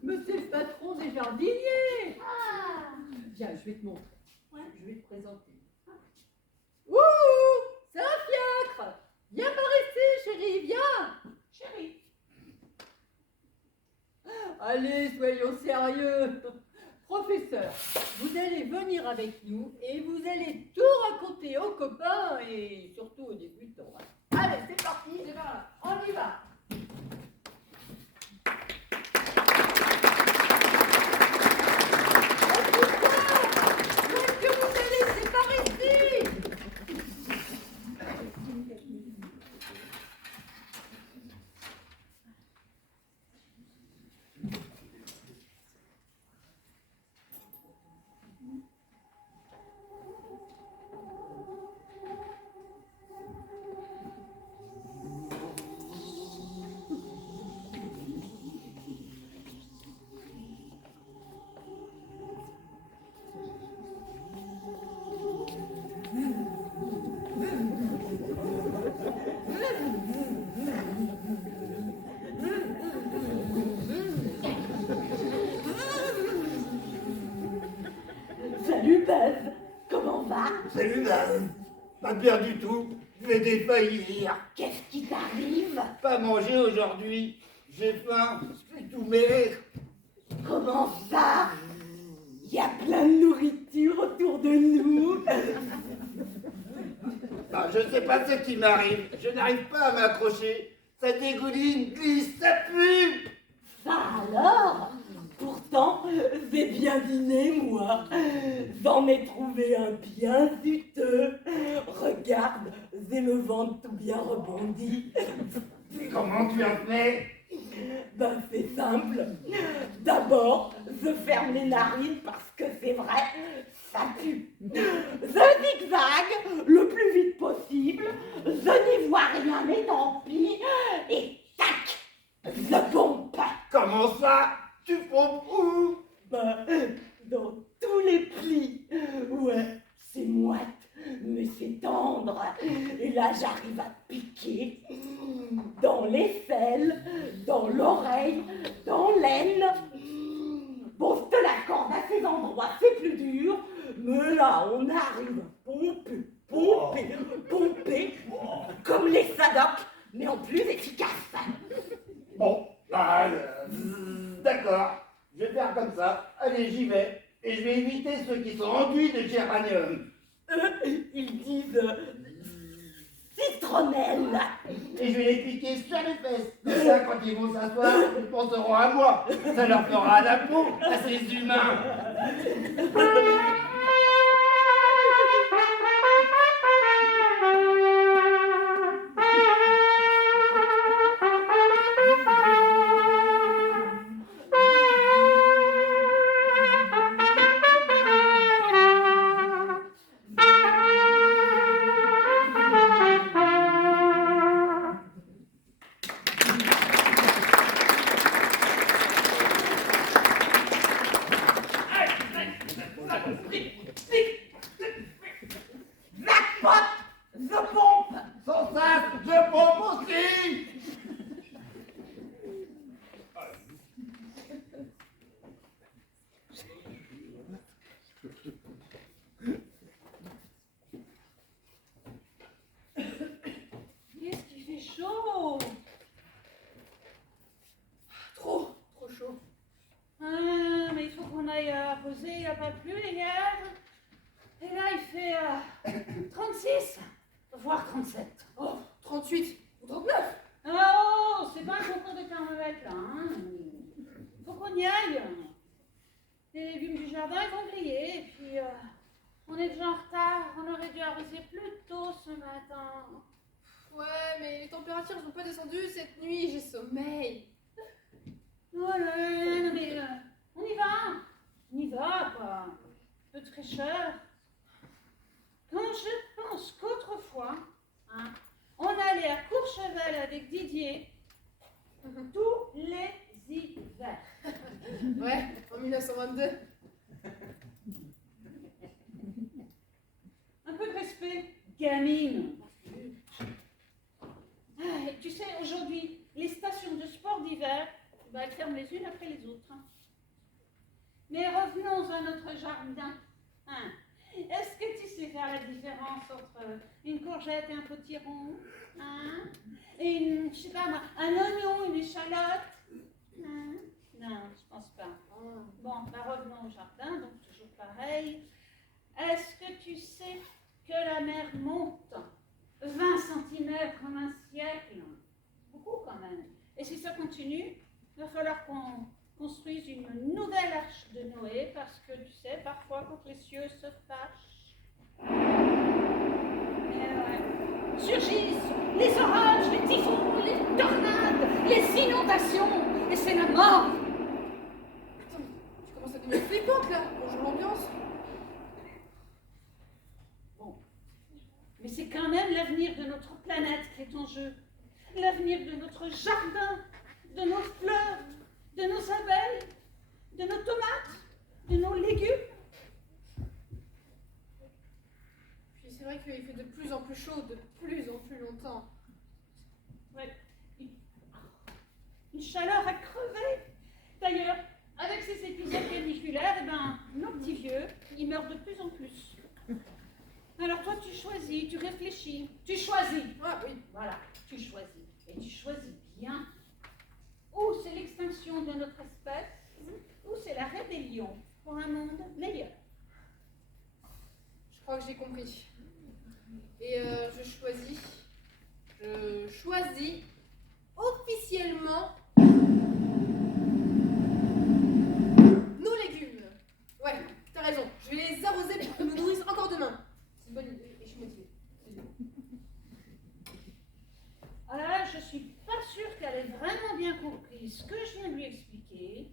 Monsieur le patron des jardiniers. Ah. Viens, je vais te montrer. Ouais. Je vais te présenter. Ouh, Saint-Fiacre. Viens par ici, chérie, viens. Chérie. Allez, soyons sérieux. Professeur, vous allez venir avec nous et vous allez tout raconter aux copains et surtout aux débutants. Allez, c'est parti, on y va. Où est-ce que vous allez? C'est par ici. Salut, Bev. Comment va? Salut, dame. Pas bien du tout. Je vais défaillir. Qu'est-ce qui t'arrive? Pas manger aujourd'hui. J'ai faim. Je suis tout maigre. Comment ça? Il y a plein de nourriture autour de nous. Bah, je sais pas ce qui m'arrive. Je n'arrive pas à m'accrocher. Ça dégouline, glisse, ça pue. Ça alors? Pourtant, j'ai bien dîné, moi. J'en ai trouvé un bien juteux. Regarde, j'ai le ventre tout bien rebondi. Comment tu as fait? Ben, c'est simple. D'abord, je ferme les narines parce que c'est vrai, ça pue. Je zigzague le plus vite possible. Je n'y vois rien, mais tant pis. Et tac, je pompe. Comment ça? Tu pompes où? Ben, dans tous les plis. Ouais, c'est moite, mais c'est tendre. Et là, j'arrive à piquer dans l'aisselle, dans l'oreille, dans l'aine. Bon, je te l'accorde, à ces endroits, c'est plus dur. Mais là, on arrive à pomper, pomper, pomper, comme les sadocs, mais en plus efficace. Bon, bah, d'accord. Je vais faire comme ça. Allez, j'y vais. Et je vais éviter ceux qui sont enduits de géranium. Ils disent citronnelle. Et je vais les piquer sur les fesses. Comme ça, quand ils vont s'asseoir, ils penseront à moi. Ça leur fera à la peau, à ces humains. aille arroser, il n'a pas plu hier. Et là, il fait 36, voire 37. Oh, 38 ou 39. Oh, c'est pas un concours de thermomètre là, hein. Faut qu'on y aille. Les légumes du jardin, ils vont griller, et puis on est déjà en retard, on aurait dû arroser plus tôt ce matin. Ouais, mais les températures ne sont pas descendues cette nuit, j'ai sommeil. Voilà, non mais on y va quoi. Un peu de fraîcheur. Quand je pense qu'autrefois, hein, on allait à Courchevel avec Didier tous les hivers. Ouais, en 1922. Un peu de respect, gamine. Ah, et tu sais, aujourd'hui, les stations de sport d'hiver, bah, elles ferment les unes après les autres. Hein. Mais revenons à notre jardin. Hein. Est-ce que tu sais faire la différence entre une courgette et un potiron, hein? Et une, je sais pas moi, un oignon, une échalote, hein? Non, je pense pas. Bon, bah revenons au jardin, donc toujours pareil. Est-ce que tu sais que la mer monte 20 cm en un siècle? Beaucoup quand même. Et si ça continue, il va falloir qu'on construise une nouvelle arche de Noé, parce que tu sais, parfois quand les cieux se fâchent, surgissent les orages, les typhons, les tornades, les inondations, et c'est la mort. Putain, tu commences à devenir flippante là. Bonjour l'ambiance. Bon, mais c'est quand même l'avenir de notre planète qui est en jeu, l'avenir de notre jardin, de nos fleurs, de nos abeilles, de nos tomates, de nos légumes. Puis c'est vrai qu'il fait de plus en plus chaud, de plus en plus longtemps. Ouais, une chaleur à crever. D'ailleurs, avec ces épisodes caniculaires, eh ben, nos petits vieux, ils meurent de plus en plus. Alors toi, tu choisis, tu réfléchis, tu choisis. Ah oui. Voilà, tu choisis. Et tu choisis bien. Ou c'est l'extinction de notre espèce, ou c'est la rébellion pour un monde meilleur. Je crois que j'ai compris. Et je choisis officiellement nos légumes. Ouais, t'as raison. Je vais les arroser pour qu'ils me nourrissent encore demain. C'est une bonne idée et je suis motivée. Ah, je suis pas sûre qu'elle ait vraiment bien compris ce que je viens de lui expliquer.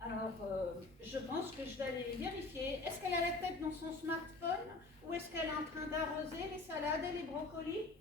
Alors, je pense que je vais aller vérifier. Est-ce qu'elle a la tête dans son smartphone ou est-ce qu'elle est en train d'arroser les salades et les brocolis?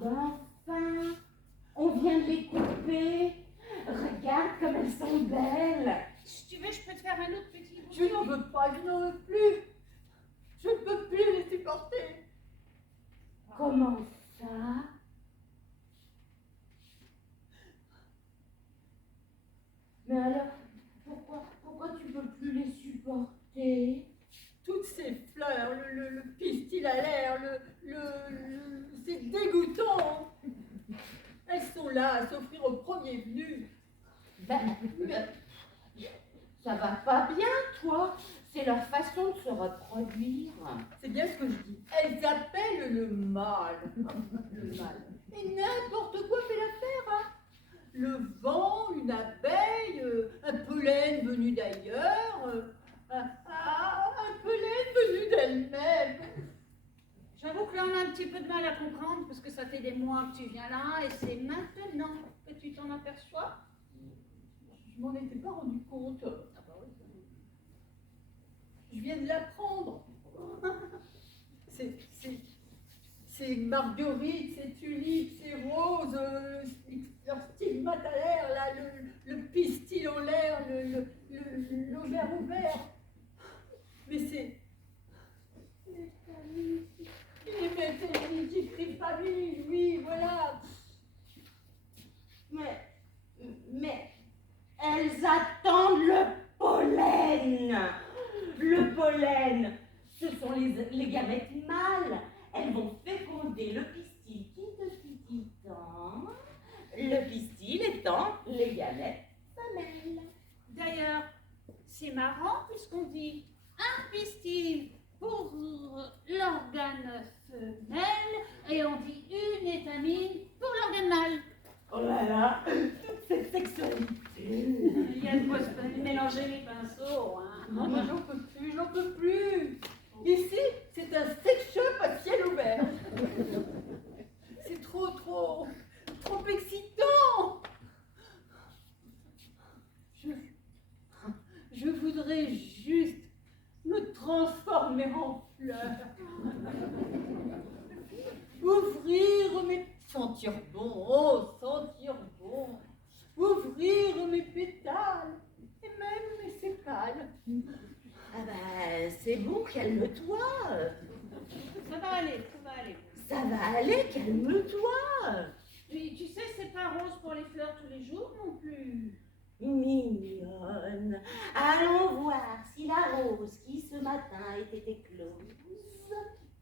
Enfin, on vient de les couper. Regarde comme elles sont belles. Si tu veux, je peux te faire un autre petit bout. Je n'en veux pas, je n'en veux plus. Je ne peux plus les supporter. Comment ça? Mais alors, pourquoi tu peux plus les supporter? Toutes ces fleurs, le pistil à l'air, c'est dégoûtant. Elles sont là à s'offrir au premier venu. Ben, ça va pas bien, toi. C'est leur façon de se reproduire. C'est bien ce que je dis. Elles appellent le mal. Le mal. Et n'importe quoi fait l'affaire, hein. Le vent, une abeille, un pollen venu d'ailleurs, un pollen venu d'elle-même. J'avoue que là, on a un petit peu de mal à comprendre parce que ça fait des mois que tu viens là et c'est maintenant que tu t'en aperçois. Je m'en étais pas rendu compte. Je viens de l'apprendre. C'est ces marguerites, ces tulipes, ces roses, leurs stigmates à l'air, là, le pistil en l'air, l'ovaire ouvert. Mais c'est les familles, les météorites, j'écris famille, oui, voilà. Mais elles attendent le pollen. Le pollen, ce sont les gamètes mâles. Elles vont féconder le pistil qui depuis tant. Le pistil étant les gamètes femelles. D'ailleurs, c'est marrant puisqu'on dit un pistil pour l'organe femelle et on dit une étamine pour l'organe mâle. Oh là là, toute cette sexualité. Il y a de quoi se mélanger les pinceaux. Hein. Non, mais j'en peux plus. Ici, c'est un sex shop à ciel ouvert. C'est trop excitant. Je voudrais juste me transformer en fleur. Ouvrir mes... Sentir bon, oh, sentir bon. Ouvrir mes pétales et même mes sépales. Ah bah, c'est bon, calme-toi. Ça va aller, ça va aller. Ça va aller, calme-toi. Puis, tu sais, c'est pas rose pour les fleurs tous les jours non plus. Mignonne. Allons voir si la rose qui ce matin était éclose.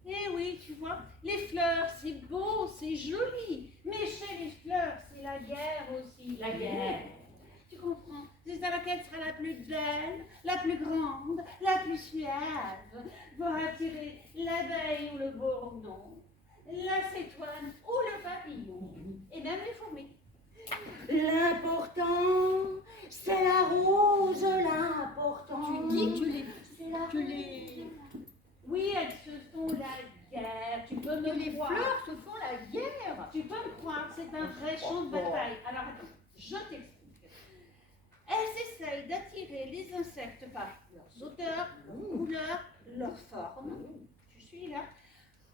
Eh oui, tu vois, les fleurs, c'est beau, c'est joli. Mais chez les fleurs, c'est la guerre aussi. La guerre. Tu comprends? C'est à laquelle sera la plus belle, la plus grande, la plus suave, pour attirer l'abeille ou le bourdon, la cétoine ou le papillon, et même les fourmis. L'important, c'est la rose, l'important. Tu dis que les... Oui, elles se font la guerre. Tu peux me les croire. fleurs se font la guerre. Tu peux me croire, c'est un vrai champ de bataille. Alors attends, je t'explique. Elles essayent d'attirer les insectes par leurs odeurs, leurs couleurs, leur forme. Tu suis là?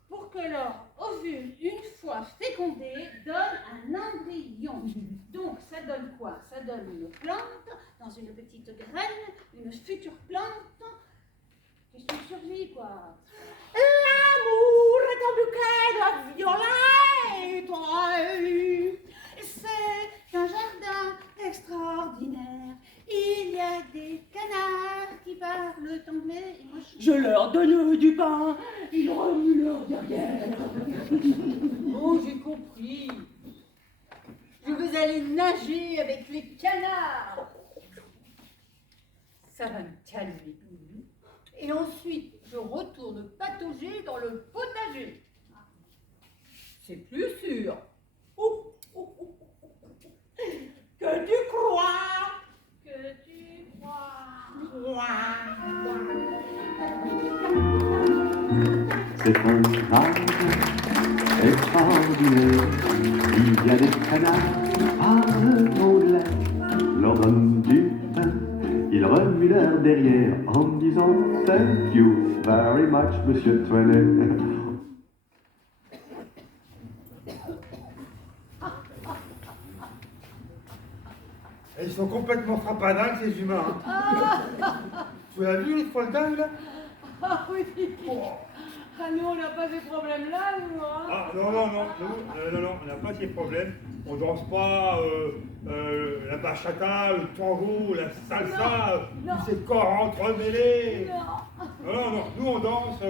Pour que leur ovule, une fois fécondé, donne un embryon. Donc ça donne quoi? Ça donne une plante, dans une petite graine, une future plante. Question de survie, quoi. L'amour est un bouquet de violettes. C'est un jardin extraordinaire. Il y a des canards qui parlent anglais. Et moi, Je leur donne du pain, ils remuent leur derrière. Oh, j'ai compris. Je veux aller nager avec les canards. Ça va me calmer. Et ensuite, je retourne patauger dans le potager. C'est plus sûr. Que tu crois, que tu crois. C'est un stage extraordinaire. Il y a des canards qui parlent anglais. Leur donne du pain, ils remuent leur derrière en disant thank you very much, Monsieur Trenet. Et ils sont complètement frappadingues, ces humains. Hein. Tu l'as vu, les foldingues, là? Ah oui. Ah, nous, on n'a pas ces problèmes-là, nous. Hein. Ah, non, on n'a pas ces problèmes. On danse pas la bachata, le tango, la salsa, tous ces corps entremêlés. Non, nous on danse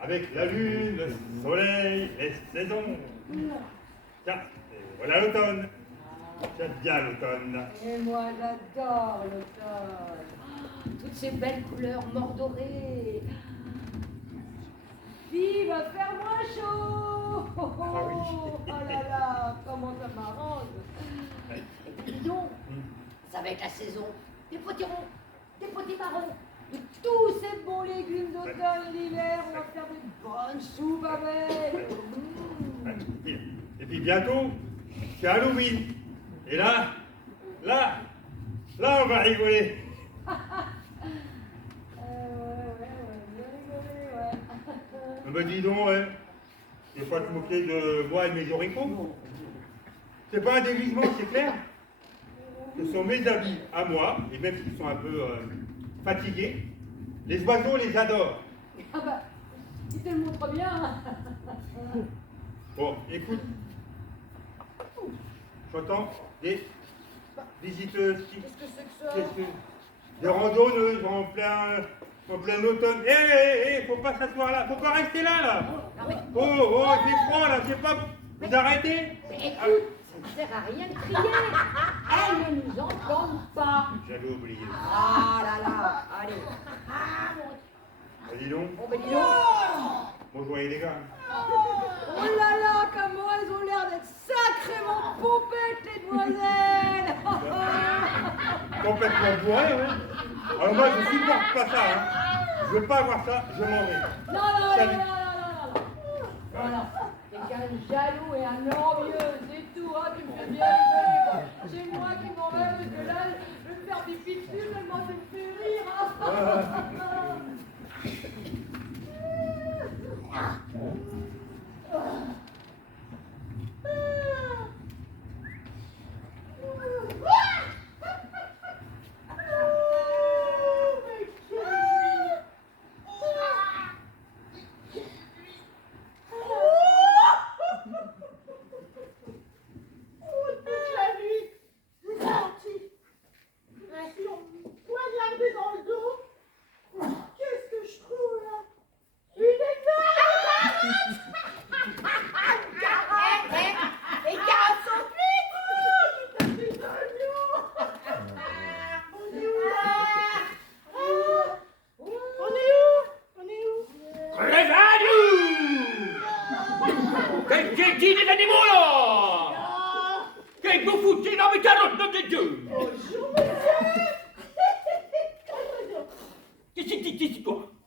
avec la lune, le soleil, les saisons. Tiens, voilà l'automne. J'aime bien l'automne. Et moi, j'adore l'automne. Toutes ces belles couleurs mordorées. Il va faire moins chaud. Oh là là, comment ça m'arrange. Et puis dis donc, ça va être la saison des potirons, des potimarrons, de tous ces bons légumes d'automne, l'hiver, on va faire de bonnes soupes avec. Et puis bientôt, c'est Halloween. Et là, on va rigoler. Ouais, Mais dis donc, ouais. Des fois, te moquer de moi et de mes oripeaux. C'est pas un déguisement, c'est clair. Ce sont mes habits à moi, et même s'ils sont un peu fatigués, les oiseaux les adorent. Ah bah, il te le montre bien. Hein. Bon, écoute. J'entends des visiteuses qui... Qu'est-ce que c'est que ça? Des randonneuses en plein automne. Hé, faut pas s'asseoir là, faut pas rester là. Oh, il fait froid là, c'est pas... Vous arrêtez? Mais écoute, ça ne sert à rien de crier. Elles ne nous entendent pas. J'avais oublié. Ah là là, allez. Dis donc. Oh, ben dis donc. Bonjour les gars. Oh là là, comment elles ont l'air d'être sacrément pompettes, les demoiselles. Complètement bourré, ouais. Alors moi, je supporte pas ça, hein. Je veux pas avoir ça, je m'en vais. Non. Voilà. T'es qu'un jaloux et un envieux, c'est tout, hein. Tu me fais bien rigoler, quoi. C'est moi qui m'en vais, parce que là, je vais me faire pipi dessus, tellement ça me fait rire, hein.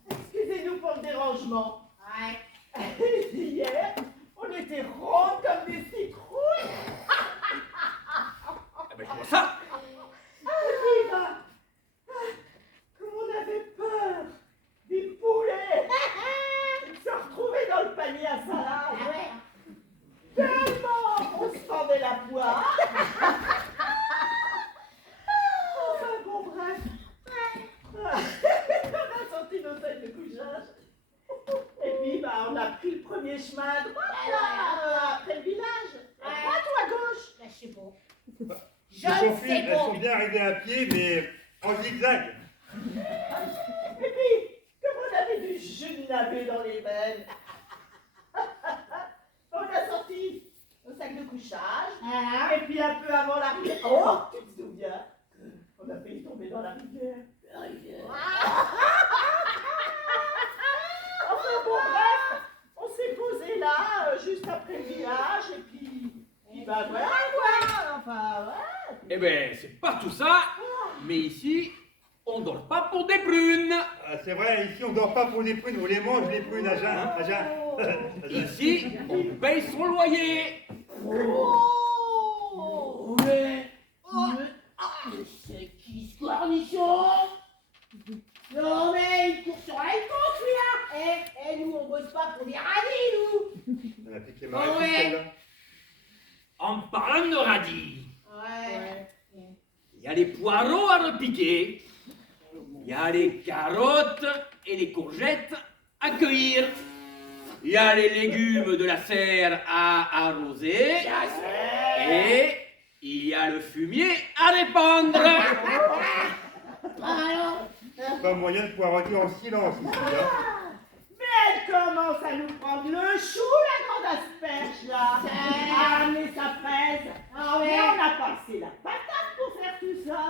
Excusez-nous pour le dérangement. Hier, on était ronds comme des citrouilles. Ben, je vois ça. Comme on avait peur des poulets de se retrouver dans le panier à salade. Tellement on se tendait la poire. Enfin bon, bref. On a sorti nos ailes de couchage. Et puis, on a pris le premier chemin à droite, après le village. À droite ou à gauche? Là, je sais pas. Je confirme, elles sont bien arrivées à pied, mais en zigzag. Et puis, comme on avait du jus de navet dans les veines, on a sorti nos sacs de couchage. Et puis, un peu avant l'arrivée, oh, tu te souviens, on a failli tomber dans la rivière. Enfin bon, bref, on s'est posé là, juste après le village, et puis voilà quoi, enfin, ouais. Eh ben, c'est pas tout ça, mais ici, on dort pas pour des prunes. Ah, c'est vrai, ici on dort pas pour des prunes, on les mange les prunes à jeun, hein, à jeun. Ici, on paye son loyer. Mais c'est qui ce cornichon? Non mais il court sur la côte lui là. Nous on bosse pas pour des radis nous. On a piqué ma réponse, celle-là. En parlant de radis, Ouais. il y a les poireaux à repiquer, il y a les carottes et les courgettes à cueillir, il y a les légumes de la serre à arroser, et il y a le fumier à répandre. Alors, Pas moyen de pouvoir redire en silence ici, hein. Mais elle commence à nous prendre le chou, la grande asperge là. Ah mais ça pèse. Mais on a passé la patate pour faire tout ça.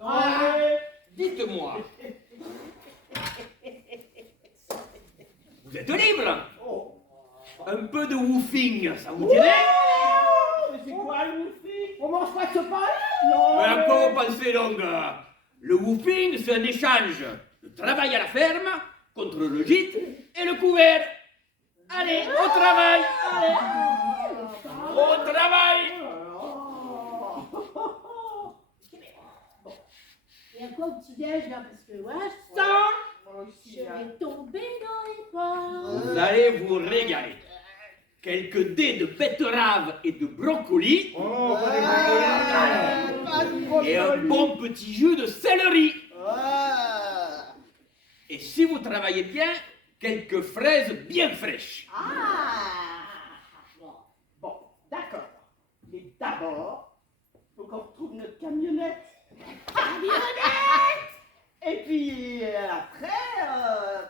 Non mais... Dites-moi, vous êtes libre? Un peu de woofing, ça vous dirait? Mais c'est quoi le woofing? on mange pas de ce pain? Mais à quoi vous pensez donc? Le woofing, c'est un échange de travail à la ferme contre le gîte et le couvert. Allez, au travail! Allez. Au travail! Et à quoi au petit-déj là? Parce que ouais, je sens, je vais tomber dans les pommes. Vous allez vous régaler. quelques dés de betterave et de brocoli, Oh, pas des brocolis. et un bon petit jus de céleri. Ah. Et si vous travaillez bien, quelques fraises bien fraîches. Ah. Bon, d'accord. Mais d'abord, faut qu'on retrouve notre camionnette. Camionnette. Et puis après,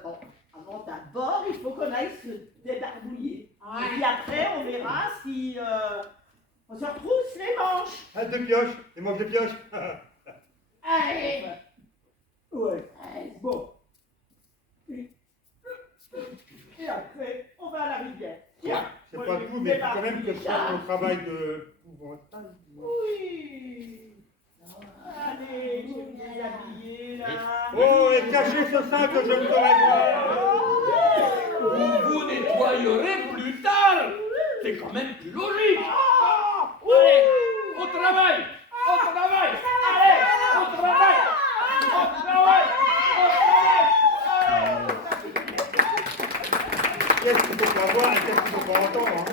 bon, avant d'abord, il faut qu'on aille se débarbouiller. Ouais. Et puis après, on verra si on se retrousse les manches. Hâte de pioche, et moi je pioche. Allez. Ouais. Bon. Et après, on va à la rivière. Tiens. C'est pas tout, mais il faut quand même que je fasse mon travail de épouvantail. Oui. Allez, je vais vous habiller là. Oh, et cachez ce sein que je ne saurais voir. Vous vous nettoyerez plus tard. C'est quand même plus logique. Allez, au travail. Au travail. Allez, au travail. Au travail. Qu'est-ce qu'il faut pas voir et qu'est-ce qu'il faut pas entendre, hein?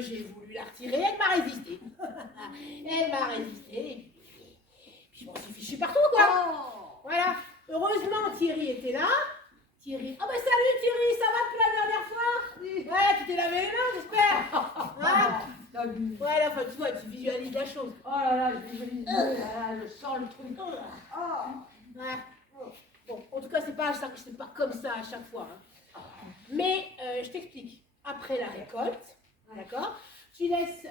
J'ai voulu la retirer, elle m'a résisté. Elle m'a résisté, et puis je m'en suis fichu partout, quoi. Oh. Voilà. Heureusement, Thierry était là. Thierry. Ah, bah salut Thierry, ça va depuis la dernière fois? Ouais, tu t'es lavé les mains, j'espère. Hein? Voilà, enfin, tu vois, tu visualises la chose. Oh là là, je visualise, je sens le truc. Oh. Ouais. Bon, en tout cas, c'est pas comme ça à chaque fois. Hein. Mais je t'explique. Après la récolte, d'accord, tu laisses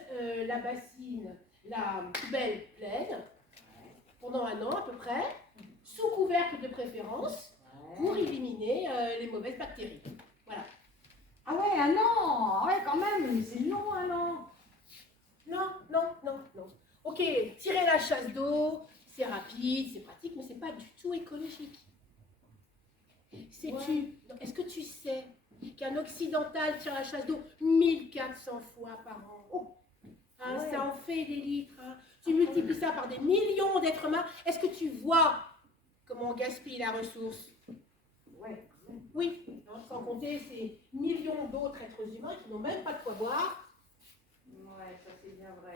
la bassine, la poubelle pleine, pendant 1 an à peu près, sous couvercle de préférence, pour éliminer les mauvaises bactéries. Voilà. Ah ouais, 1 an. Ouais, quand même, c'est long 1 an. Non. Ok, tirer la chasse d'eau, c'est rapide, c'est pratique, mais c'est pas du tout écologique. Sais-tu, est-ce que tu sais qu'un occidental tire la chasse d'eau 1400 fois par an? Oh. Hein, ouais. Ça en fait des litres. Hein. Tu multiplies ça par des millions d'êtres humains. Est-ce que tu vois comment on gaspille la ressource? Ouais. Oui, hein, sans compter ces millions d'autres êtres humains qui n'ont même pas de quoi boire. Ouais, ça c'est bien vrai.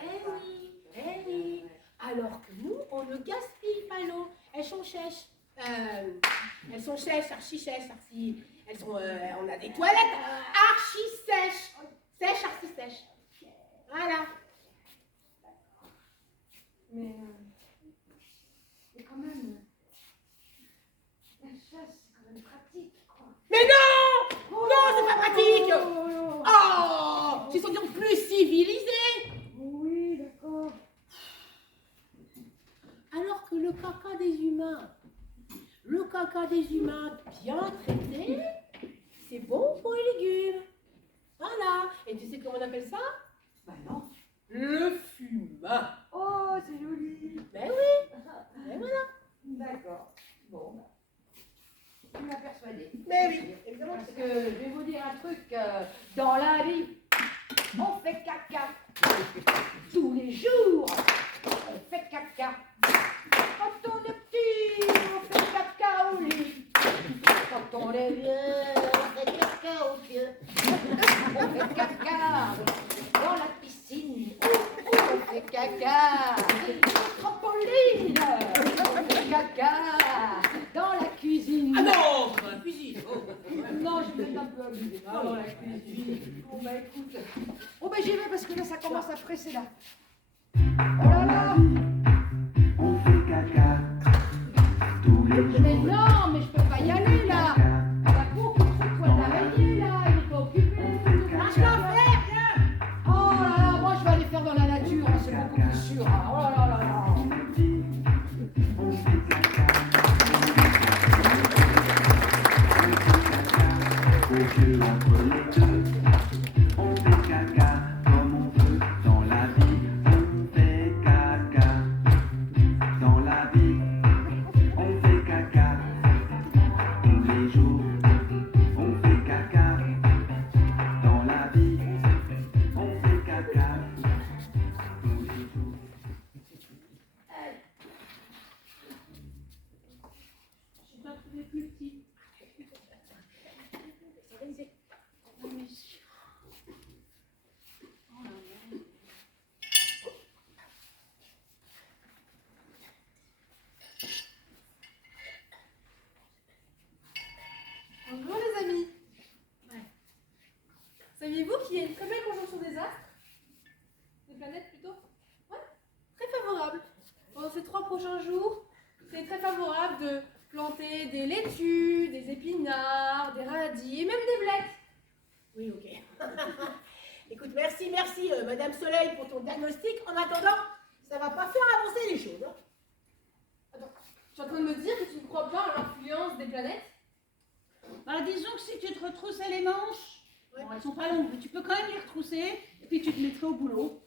Eh oui. Alors que nous, on ne gaspille pas l'eau. Elles sont sèches. Elles sont sèches, archi-sèches, archi... Elles sont, on a des toilettes archi-sèches. Sèches, archi-sèches. Voilà. sympathiques. Oh, ce sont donc plus civilisés. Oui, d'accord. Alors que le caca des humains bien traité, c'est bon pour les légumes. Voilà. Et tu sais comment on appelle ça? Bah non, le fumin. Oh, c'est joli. Ben oui. Et voilà. D'accord. Bon, tu m'as persuadée. Mais oui, évidemment. Parce que je vais vous dire un truc, dans la vie, on fait caca. Tous les jours, on fait caca. Quand on est petit, on fait caca au lit. Quand on est vieux, on fait caca au pied. On fait caca dans la piscine. On fait caca au trampoline. On fait caca dans la cuisine. Ah non, c'est dans la cuisine. Non, je vais être un peu abusée. Ah, dans la cuisine. Bon, bah écoute. Bon, bah j'y vais parce que là, ça commence à presser là. Oh là là! On fait caca tous les jours. Mais non, mais je peux pas y aller là! Il y a beaucoup de toiles d'araignée là, il est pas occupé. Ah, je l'en fais, viens. Oh là là, moi je vais aller faire dans la nature, hein, c'est beaucoup plus sûr. Hein. Oh là là là là! On est petit, on fait caca. Au lieu entre les deux, on fait caca comme on veut. Dans la vie, on fait caca. Dans la vie, on fait caca. Tous les jours, on fait caca. Dans la vie, on fait caca. Tous les jours. Je dois trouver plus petit. Bonjour les amis. Saviez-vous qu'il y a une très belle conjonction des astres? Des planètes plutôt? Ouais, très favorable. Pendant ces 3 prochains jours, c'est très favorable de planter des laitues, des épinards, des radis et même des blettes. Oui, ok. Écoute, merci, Madame Soleil, pour ton diagnostic. En attendant, ça va pas faire avancer les choses. Hein. Attends, tu es en train de me dire que tu ne crois pas à l'influence des planètes? Bah, disons que si tu te retroussais les manches, bon, elles sont pas longues, mais tu peux quand même les retrousser, et puis tu te mettrais au boulot.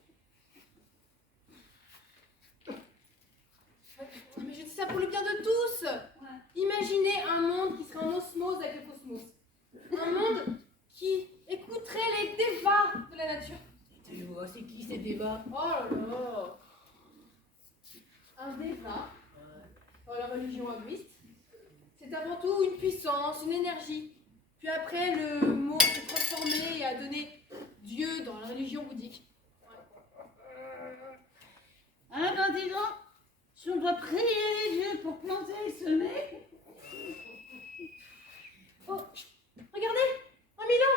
Mais je dis ça pour le bien de tous. Imaginez un monde qui serait en osmose avec le cosmos. Un monde qui écouterait les dévas de la nature. Déva, c'est qui ces débats? Oh là là. Un déva, dans la religion hindouiste, c'est avant tout une puissance, une énergie. Puis après, le mot s'est transformé et a donné Dieu dans la religion bouddhique. Ah ben dis donc, si on doit prier les dieux pour planter et semer. Oh, chut, regardez, un Milan.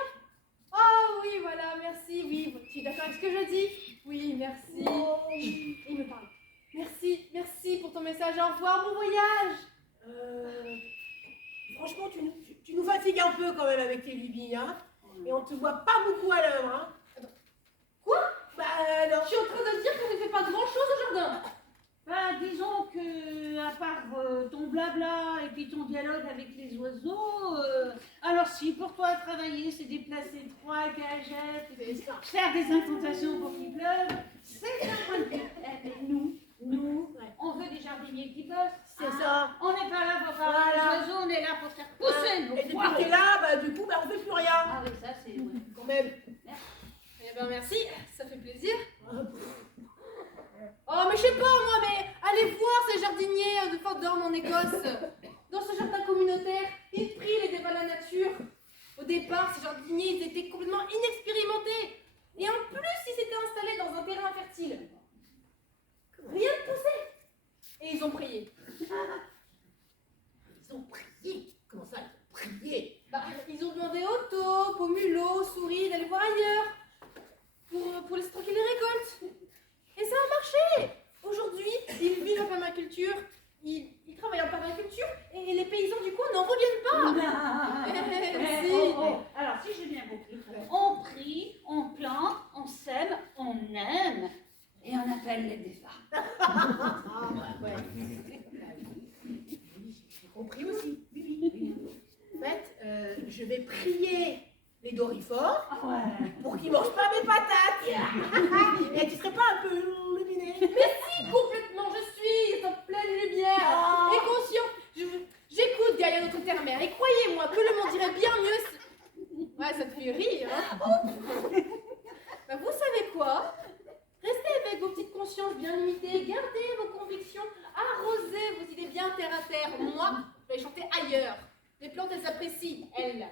Oh oui, voilà, merci, oui, tu es d'accord avec ce que je dis? Oui, merci. Chut, il me parle. Merci pour ton message, au revoir, bon voyage. Franchement, tu nous fatigues un peu quand même avec tes lubies, hein? Et on te voit pas beaucoup à l'œuvre, hein? Attends. Quoi? Bah non. Je suis en train de dire qu'on ne fait pas grand chose au jardin. Bah disons que, à part ton blabla et puis ton dialogue avec les oiseaux, alors si pour toi travailler c'est déplacer 3 cagettes, et faire des incantations pour qu'il pleuve, c'est un point de vue. Eh ben, nous, on veut des jardiniers qui bossent. C'est ça. On n'est pas là pour faire les oiseaux, on est là pour faire pousser nos Et depuis poireaux. que t'es là, bah du coup, bah on fait plus rien. Ah oui, ça c'est... Ouais. Quand même. Eh ben merci, ça fait plaisir. Oh mais je sais pas moi, mais allez voir ces jardiniers de Fort Dorm en Écosse. Dans ce jardin communautaire, ils prient les dévas de la nature. Au départ, ces jardiniers, ils étaient complètement inexpérimentés. Et en plus, ils s'étaient installés dans un terrain fertile. Rien ne poussait. Et ils ont prié. Ils ont prié. Comment ça, ils ont prié? Bah, ils ont demandé aux taupes, aux mulots, aux souris d'aller voir ailleurs. Pour laisser tranquille les récoltes. Et ça a marché. Aujourd'hui, ils vivent en permaculture. Ils travaillent en permaculture et les paysans du coup n'en reviennent pas. Si. Alors si j'ai bien compris, aime et on appelle les défunts. Ouais. J'ai compris aussi. Oui. En fait, je vais prier les dorifores pour qu'ils mangent pas mes patates. Et tu serais pas un peu illuminé? Mais si, complètement. Je suis en pleine lumière et conscient. J'écoute derrière notre terre-mère et croyez-moi que le monde irait bien mieux. Ouais, ça te fait rire. Hein. Bah, vous savez quoi? Restez avec vos petites consciences bien limitées, gardez vos convictions, arrosez vos idées bien terre à terre. Moi, je vais chanter ailleurs. Les plantes, elles s'apprécient, elles.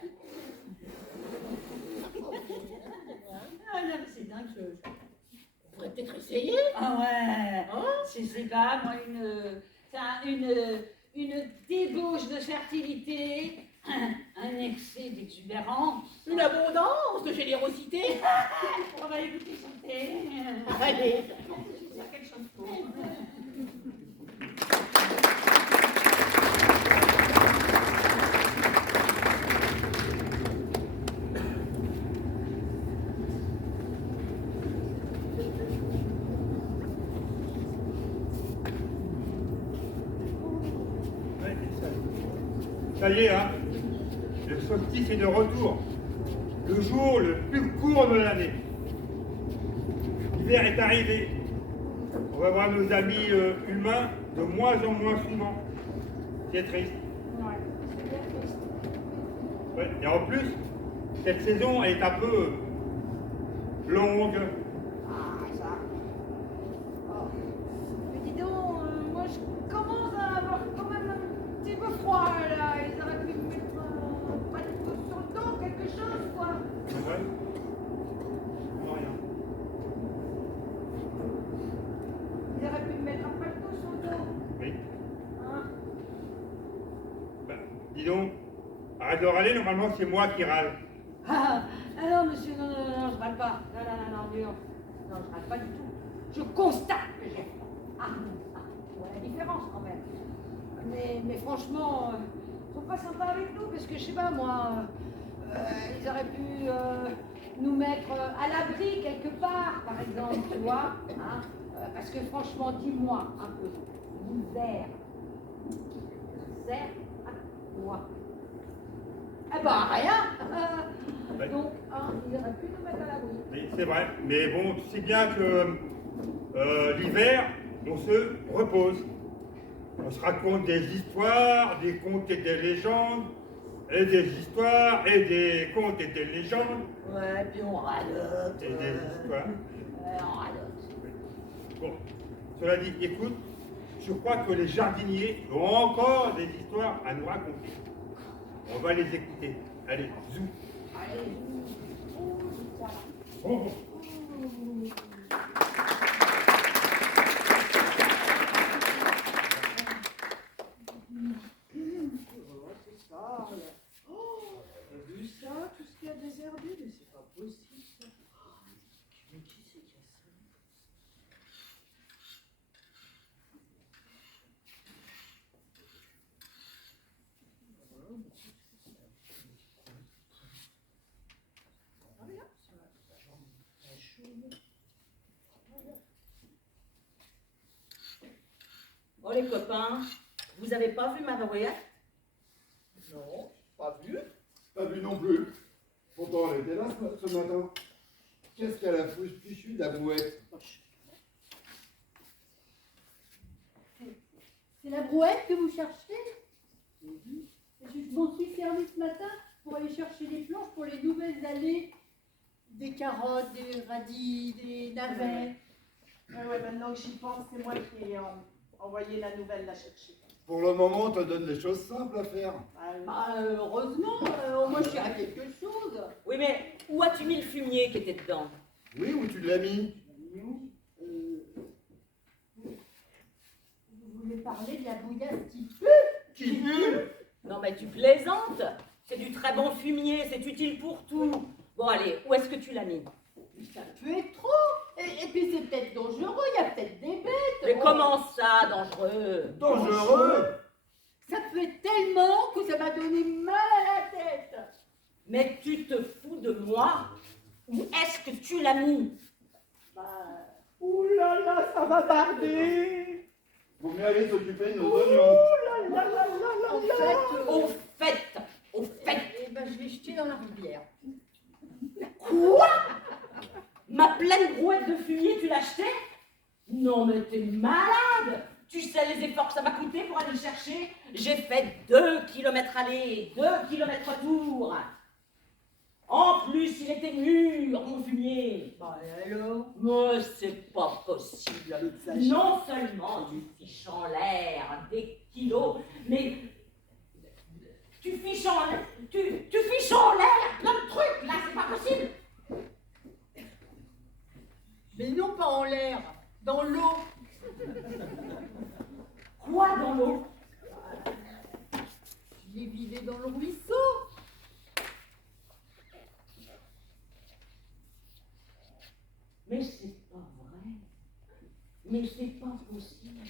Ah non, mais c'est dingue, On pourrait peut-être essayer. Ah ouais, Hein? c'est pas moi une débauche de fertilité, un excès d'exubérance. Une abondance de générosité. On va écouter chanter. Allez. Il y a quelque chose pour. Ouais, ça y est, hein. Le solstice est de retour. Le jour le plus court de l'année. L'hiver est arrivé. On va voir nos amis humains de moins en moins souvent. C'est triste. Ouais, c'est bien triste. Ouais. Et en plus, cette saison elle est un peu longue. Ah, ça. Oh. Mais dis donc, moi je commence à avoir quand même un petit peu froid là. Ils auraient pu me mettre un paletot sur le dos, quelque chose quoi. Ouais. Non, rien. Ils auraient pu me mettre un paletot sur le dos. Oui. Hein? Ben, dis donc, arrête de râler, normalement c'est moi qui râle. Ah non, monsieur, non, je râle pas. Non, dur. Non, je râle pas du tout. Je constate que j'ai froid. Ouais, la différence quand même. Mais franchement, ils sont pas sympas avec nous parce que je sais pas moi, ils auraient pu nous mettre à l'abri quelque part, par exemple, tu vois. Hein, parce que franchement, dis-moi un peu, l'hiver sert à quoi? Eh ben rien. Donc, ils auraient pu nous mettre à l'abri. Oui, c'est vrai, mais bon, tu sais bien que l'hiver, on se repose. On se raconte des histoires, des contes et des légendes, et des histoires, et des contes et des légendes. Ouais, puis on radote. Et des histoires. On radote. Bon, cela dit, écoute, je crois que les jardiniers ont encore des histoires à nous raconter. On va les écouter. Allez, zou. Allez, Oh. C'est ça, là. Oh, t'as vu ça, tout ce qu'il y a désherbé, mais c'est pas possible ça. Mais qui c'est qui a ça? Oh les copains, vous avez pas vu ma brouillette? Non, pas vu. Pas vu non plus. Pourtant, elle était là ce matin. Qu'est-ce qu'elle a fichu de la brouette? C'est la brouette que vous cherchez? Je m'en suis servi ce matin pour aller chercher les planches pour les nouvelles allées. Des carottes, des radis, des navets. Ouais, maintenant que j'y pense, c'est moi qui ai envoyé la nouvelle la chercher. Pour le moment, on te donne des choses simples à faire. Heureusement, au moins je suis à quelque chose. Oui, mais où as-tu mis le fumier qui était dedans? Oui, où tu l'as mis? Vous voulez parler de la bouillasse qui pue? Qui pue? Non, mais tu plaisantes. C'est du très bon fumier, c'est utile pour tout. Bon, allez, où est-ce que tu l'as mis? Ça peut être trop. Et puis c'est peut-être dangereux, il y a peut-être des bêtes. Mais comment ça, dangereux? Dangereux? Ça fait tellement que ça m'a donné mal à la tête. Mais tu te fous de moi? Où est-ce que tu l'as mis? Bah, ça va barder. Vaut mieux aller s'occuper de nos oignons. Au fait, Eh ben, je l'ai jeté dans la rivière. quoi? Ma pleine brouette de fumier, tu l'achetais? Non mais t'es malade! Tu sais les efforts que ça m'a coûté pour aller le chercher? J'ai fait 2 kilomètres aller, 2 kilomètres retour. En plus, il était mûr, mon fumier. Bah, et alors? Mais c'est pas possible. Non seulement tu fiches en l'air des kilos, mais tu fiches en l'air, tu fiches en l'air plein de trucs, là, c'est pas possible. Mais non, pas en l'air, dans l'eau. Quoi dans l'eau? Je l'ai vidé dans le ruisseau. Mais c'est pas vrai. Mais c'est pas possible.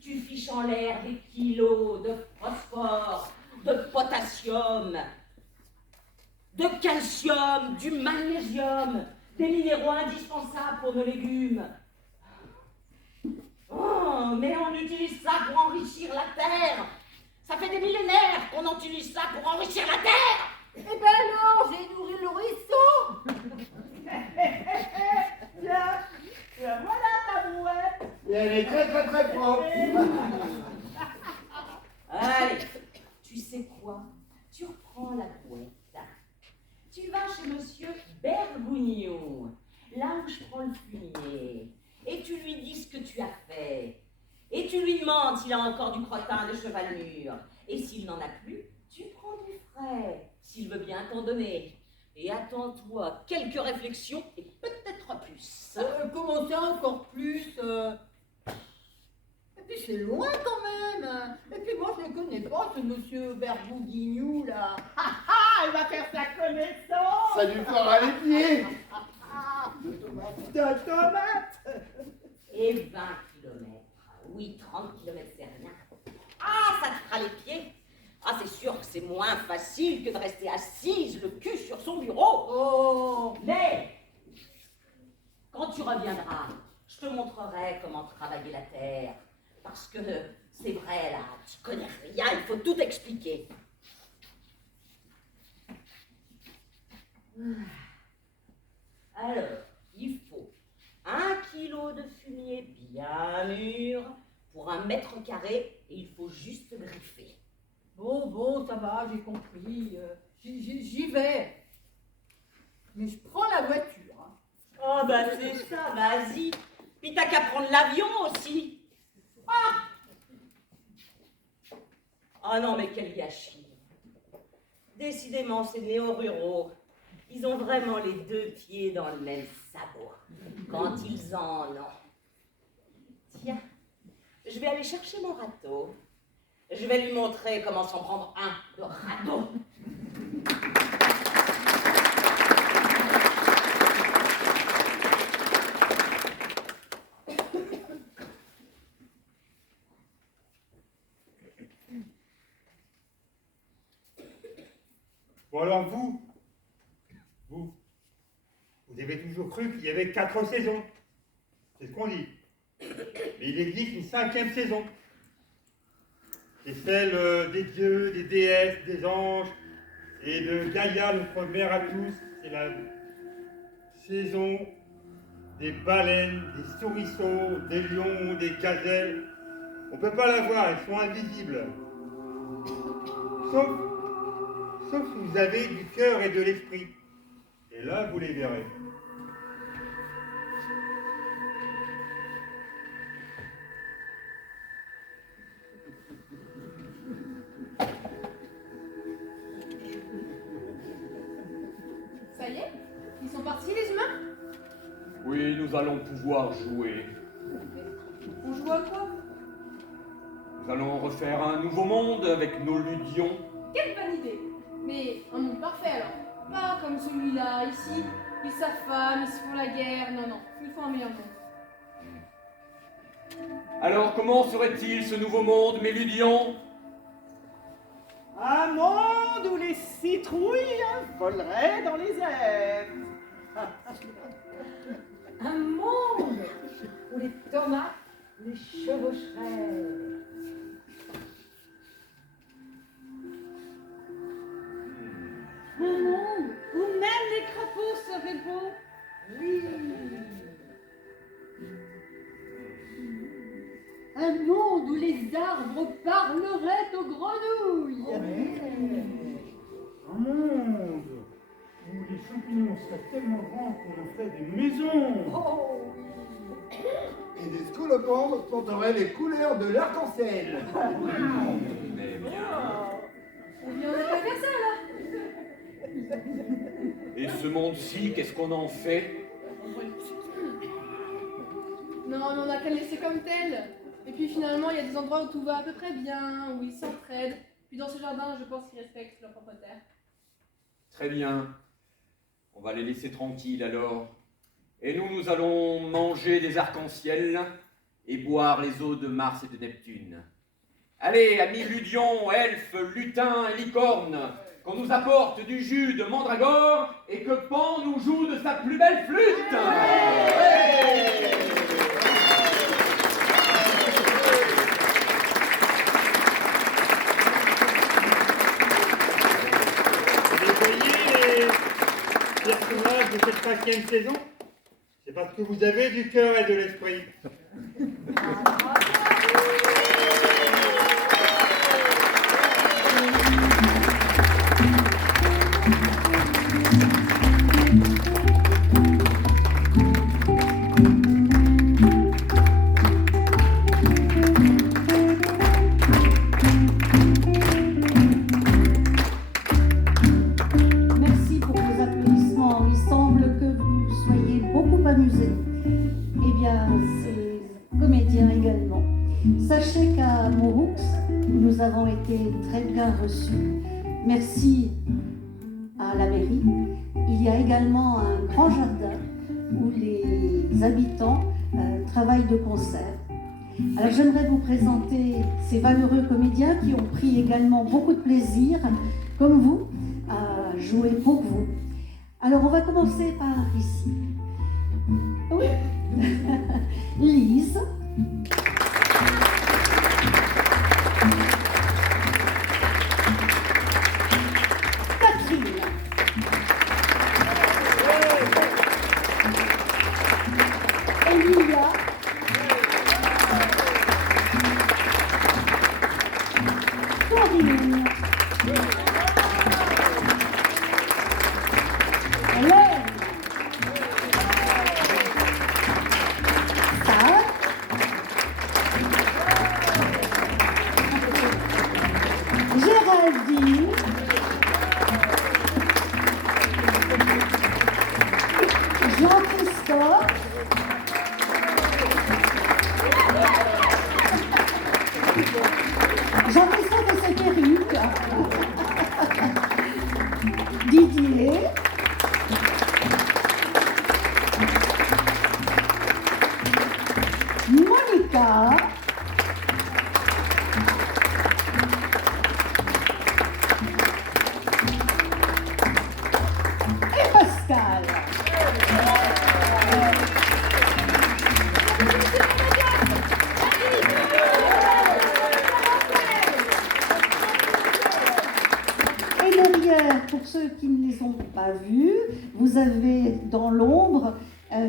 Tu fiches en l'air des kilos de phosphore, de potassium, de calcium, du magnésium, des minéraux indispensables pour nos légumes. Oh, mais on utilise ça pour enrichir la terre. Ça fait des millénaires qu'on utilise ça pour enrichir la terre. Eh ben alors, j'ai nourri le ruisseau. Tiens, voilà ta brouette. Et elle est très très très propre. Allez, tu sais quoi? Tu reprends la brouette. Tu vas chez monsieur Bergougnon, là où je prends le fumier, et tu lui dis ce que tu as fait. Et tu lui demandes s'il a encore du crottin de cheval mûr. Et s'il n'en a plus, tu prends du frais, s'il veut bien t'en donner. Et attends-toi quelques réflexions et peut-être plus. Comment ça, encore plus Et puis c'est loin quand même. Et puis moi, je ne connais pas ce monsieur Bergougnou là. Ah, elle va faire sa connaissance. Ça lui fera les pieds. De tomates. Et 20 kilomètres. Oui, 30 kilomètres, c'est rien. Ah, ça te fera les pieds. Ah, c'est sûr que c'est moins facile que de rester assise, le cul sur son bureau. Oh. Mais, quand tu reviendras, je te montrerai comment travailler la terre. Parce que c'est vrai, là, tu connais rien, il faut tout expliquer. Alors, il faut 1 kilo de fumier bien mûr pour 1 mètre carré et il faut juste griffer. Bon, ça va, j'ai compris. J'y vais. Mais je prends la voiture. Hein. Oh, bah c'est ça, vas-y. Puis t'as qu'à prendre l'avion aussi. Ah! Oh non, mais quel gâchis. Décidément, ces néo-ruraux, ils ont vraiment les 2 pieds dans le même sabot. Quand ils en ont. Tiens, je vais aller chercher mon râteau. Je vais lui montrer comment s'en prendre un de râteau. Bon alors vous avez toujours cru qu'il y avait 4 saisons. C'est ce qu'on dit. Mais il existe une 5e saison. C'est celle des dieux, des déesses, des anges et de Gaïa, notre mère à tous. C'est la saison des baleines, des souriceaux, des lions, des gazelles. On ne peut pas la voir, elles sont invisibles. Sauf si vous avez du cœur et de l'esprit. Et là, vous les verrez. Ça y est? Ils sont partis, les humains? Oui, nous allons pouvoir jouer. On joue à quoi? Nous allons refaire un nouveau monde avec nos ludions. Quelle bonne idée! Mais un monde parfait alors. Pas comme celui-là, ici. Ils s'affament, ils se font la guerre. Non, non, il faut un meilleur monde. Alors, comment serait-il ce nouveau monde, mes ludions? Un monde où les citrouilles voleraient dans les airs. Un monde où les tortues Cornac les chevaucherait. Un monde où même les crapauds seraient beaux. Oui. Un monde où les arbres parleraient aux grenouilles. Un monde où les champignons seraient tellement grands qu'on en ferait des maisons. Oh, Et des scolopendres porteraient les couleurs de l'arc-en-ciel. Mais bien. Eh bien, on n'a pas fait ça, là. Et ce monde-ci, qu'est-ce qu'on en fait? Non, mais on n'a qu'à le laisser comme tel. Et puis finalement, il y a des endroits où tout va à peu près bien, où ils s'entraident. Puis dans ce jardin, je pense qu'ils respectent leur propre terre. Très bien. On va les laisser tranquilles alors. Et nous allons manger des arcs-en-ciel et boire les eaux de Mars et de Neptune. Allez, amis ludions, elfes, lutins et licornes, qu'on nous apporte du jus de mandragore et que Pan nous joue de sa plus belle flûte. Ouais. Vous voyez les personnages de cette 5e saison? C'est parce que vous avez du cœur et de l'esprit. Merci pour vos applaudissements. Il semble que vous soyez beaucoup amusés. Eh bien, ces comédiens également. Sachez qu'à Mouroux, nous avons été très bien reçus. Merci à la mairie. Il y a également un grand jardin où les habitants travaillent de concert. Alors j'aimerais vous présenter ces valeureux comédiens qui ont pris également beaucoup de plaisir, comme vous, à jouer pour vous. Alors on va commencer par ici. Oui. Lise. Catherine. Emilia. Corinne. Hélène. Sarah. Géraldine. Jean-Christophe. Jean-Christophe et ses perruques. Didier. Monica. Et Pascal. Et derrière, pour ceux qui ne les ont pas vus, vous avez dans l'ombre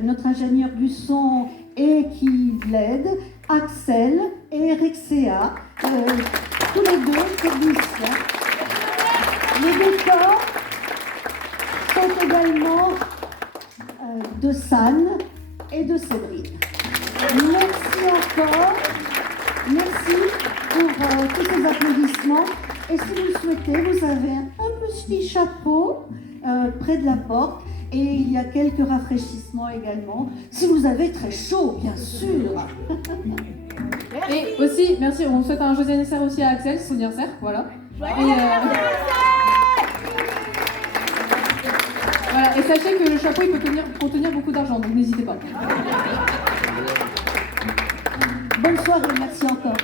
notre ingénieur du son et qui l'aide, Axel et Rexea, tous les deux techniciens. Les décors sont également de San et de Séverine. Merci encore. Merci pour tous ces applaudissements. Et si vous le souhaitez, vous avez un petit chapeau près de la porte. Et il y a quelques rafraîchissements également. Si vous avez très chaud, bien sûr. Et aussi, merci, on souhaite un joyeux anniversaire aussi à Axel, son anniversaire, voilà. Voilà, et sachez que le chapeau il peut contenir beaucoup d'argent, donc n'hésitez pas. Bonne soirée, merci encore.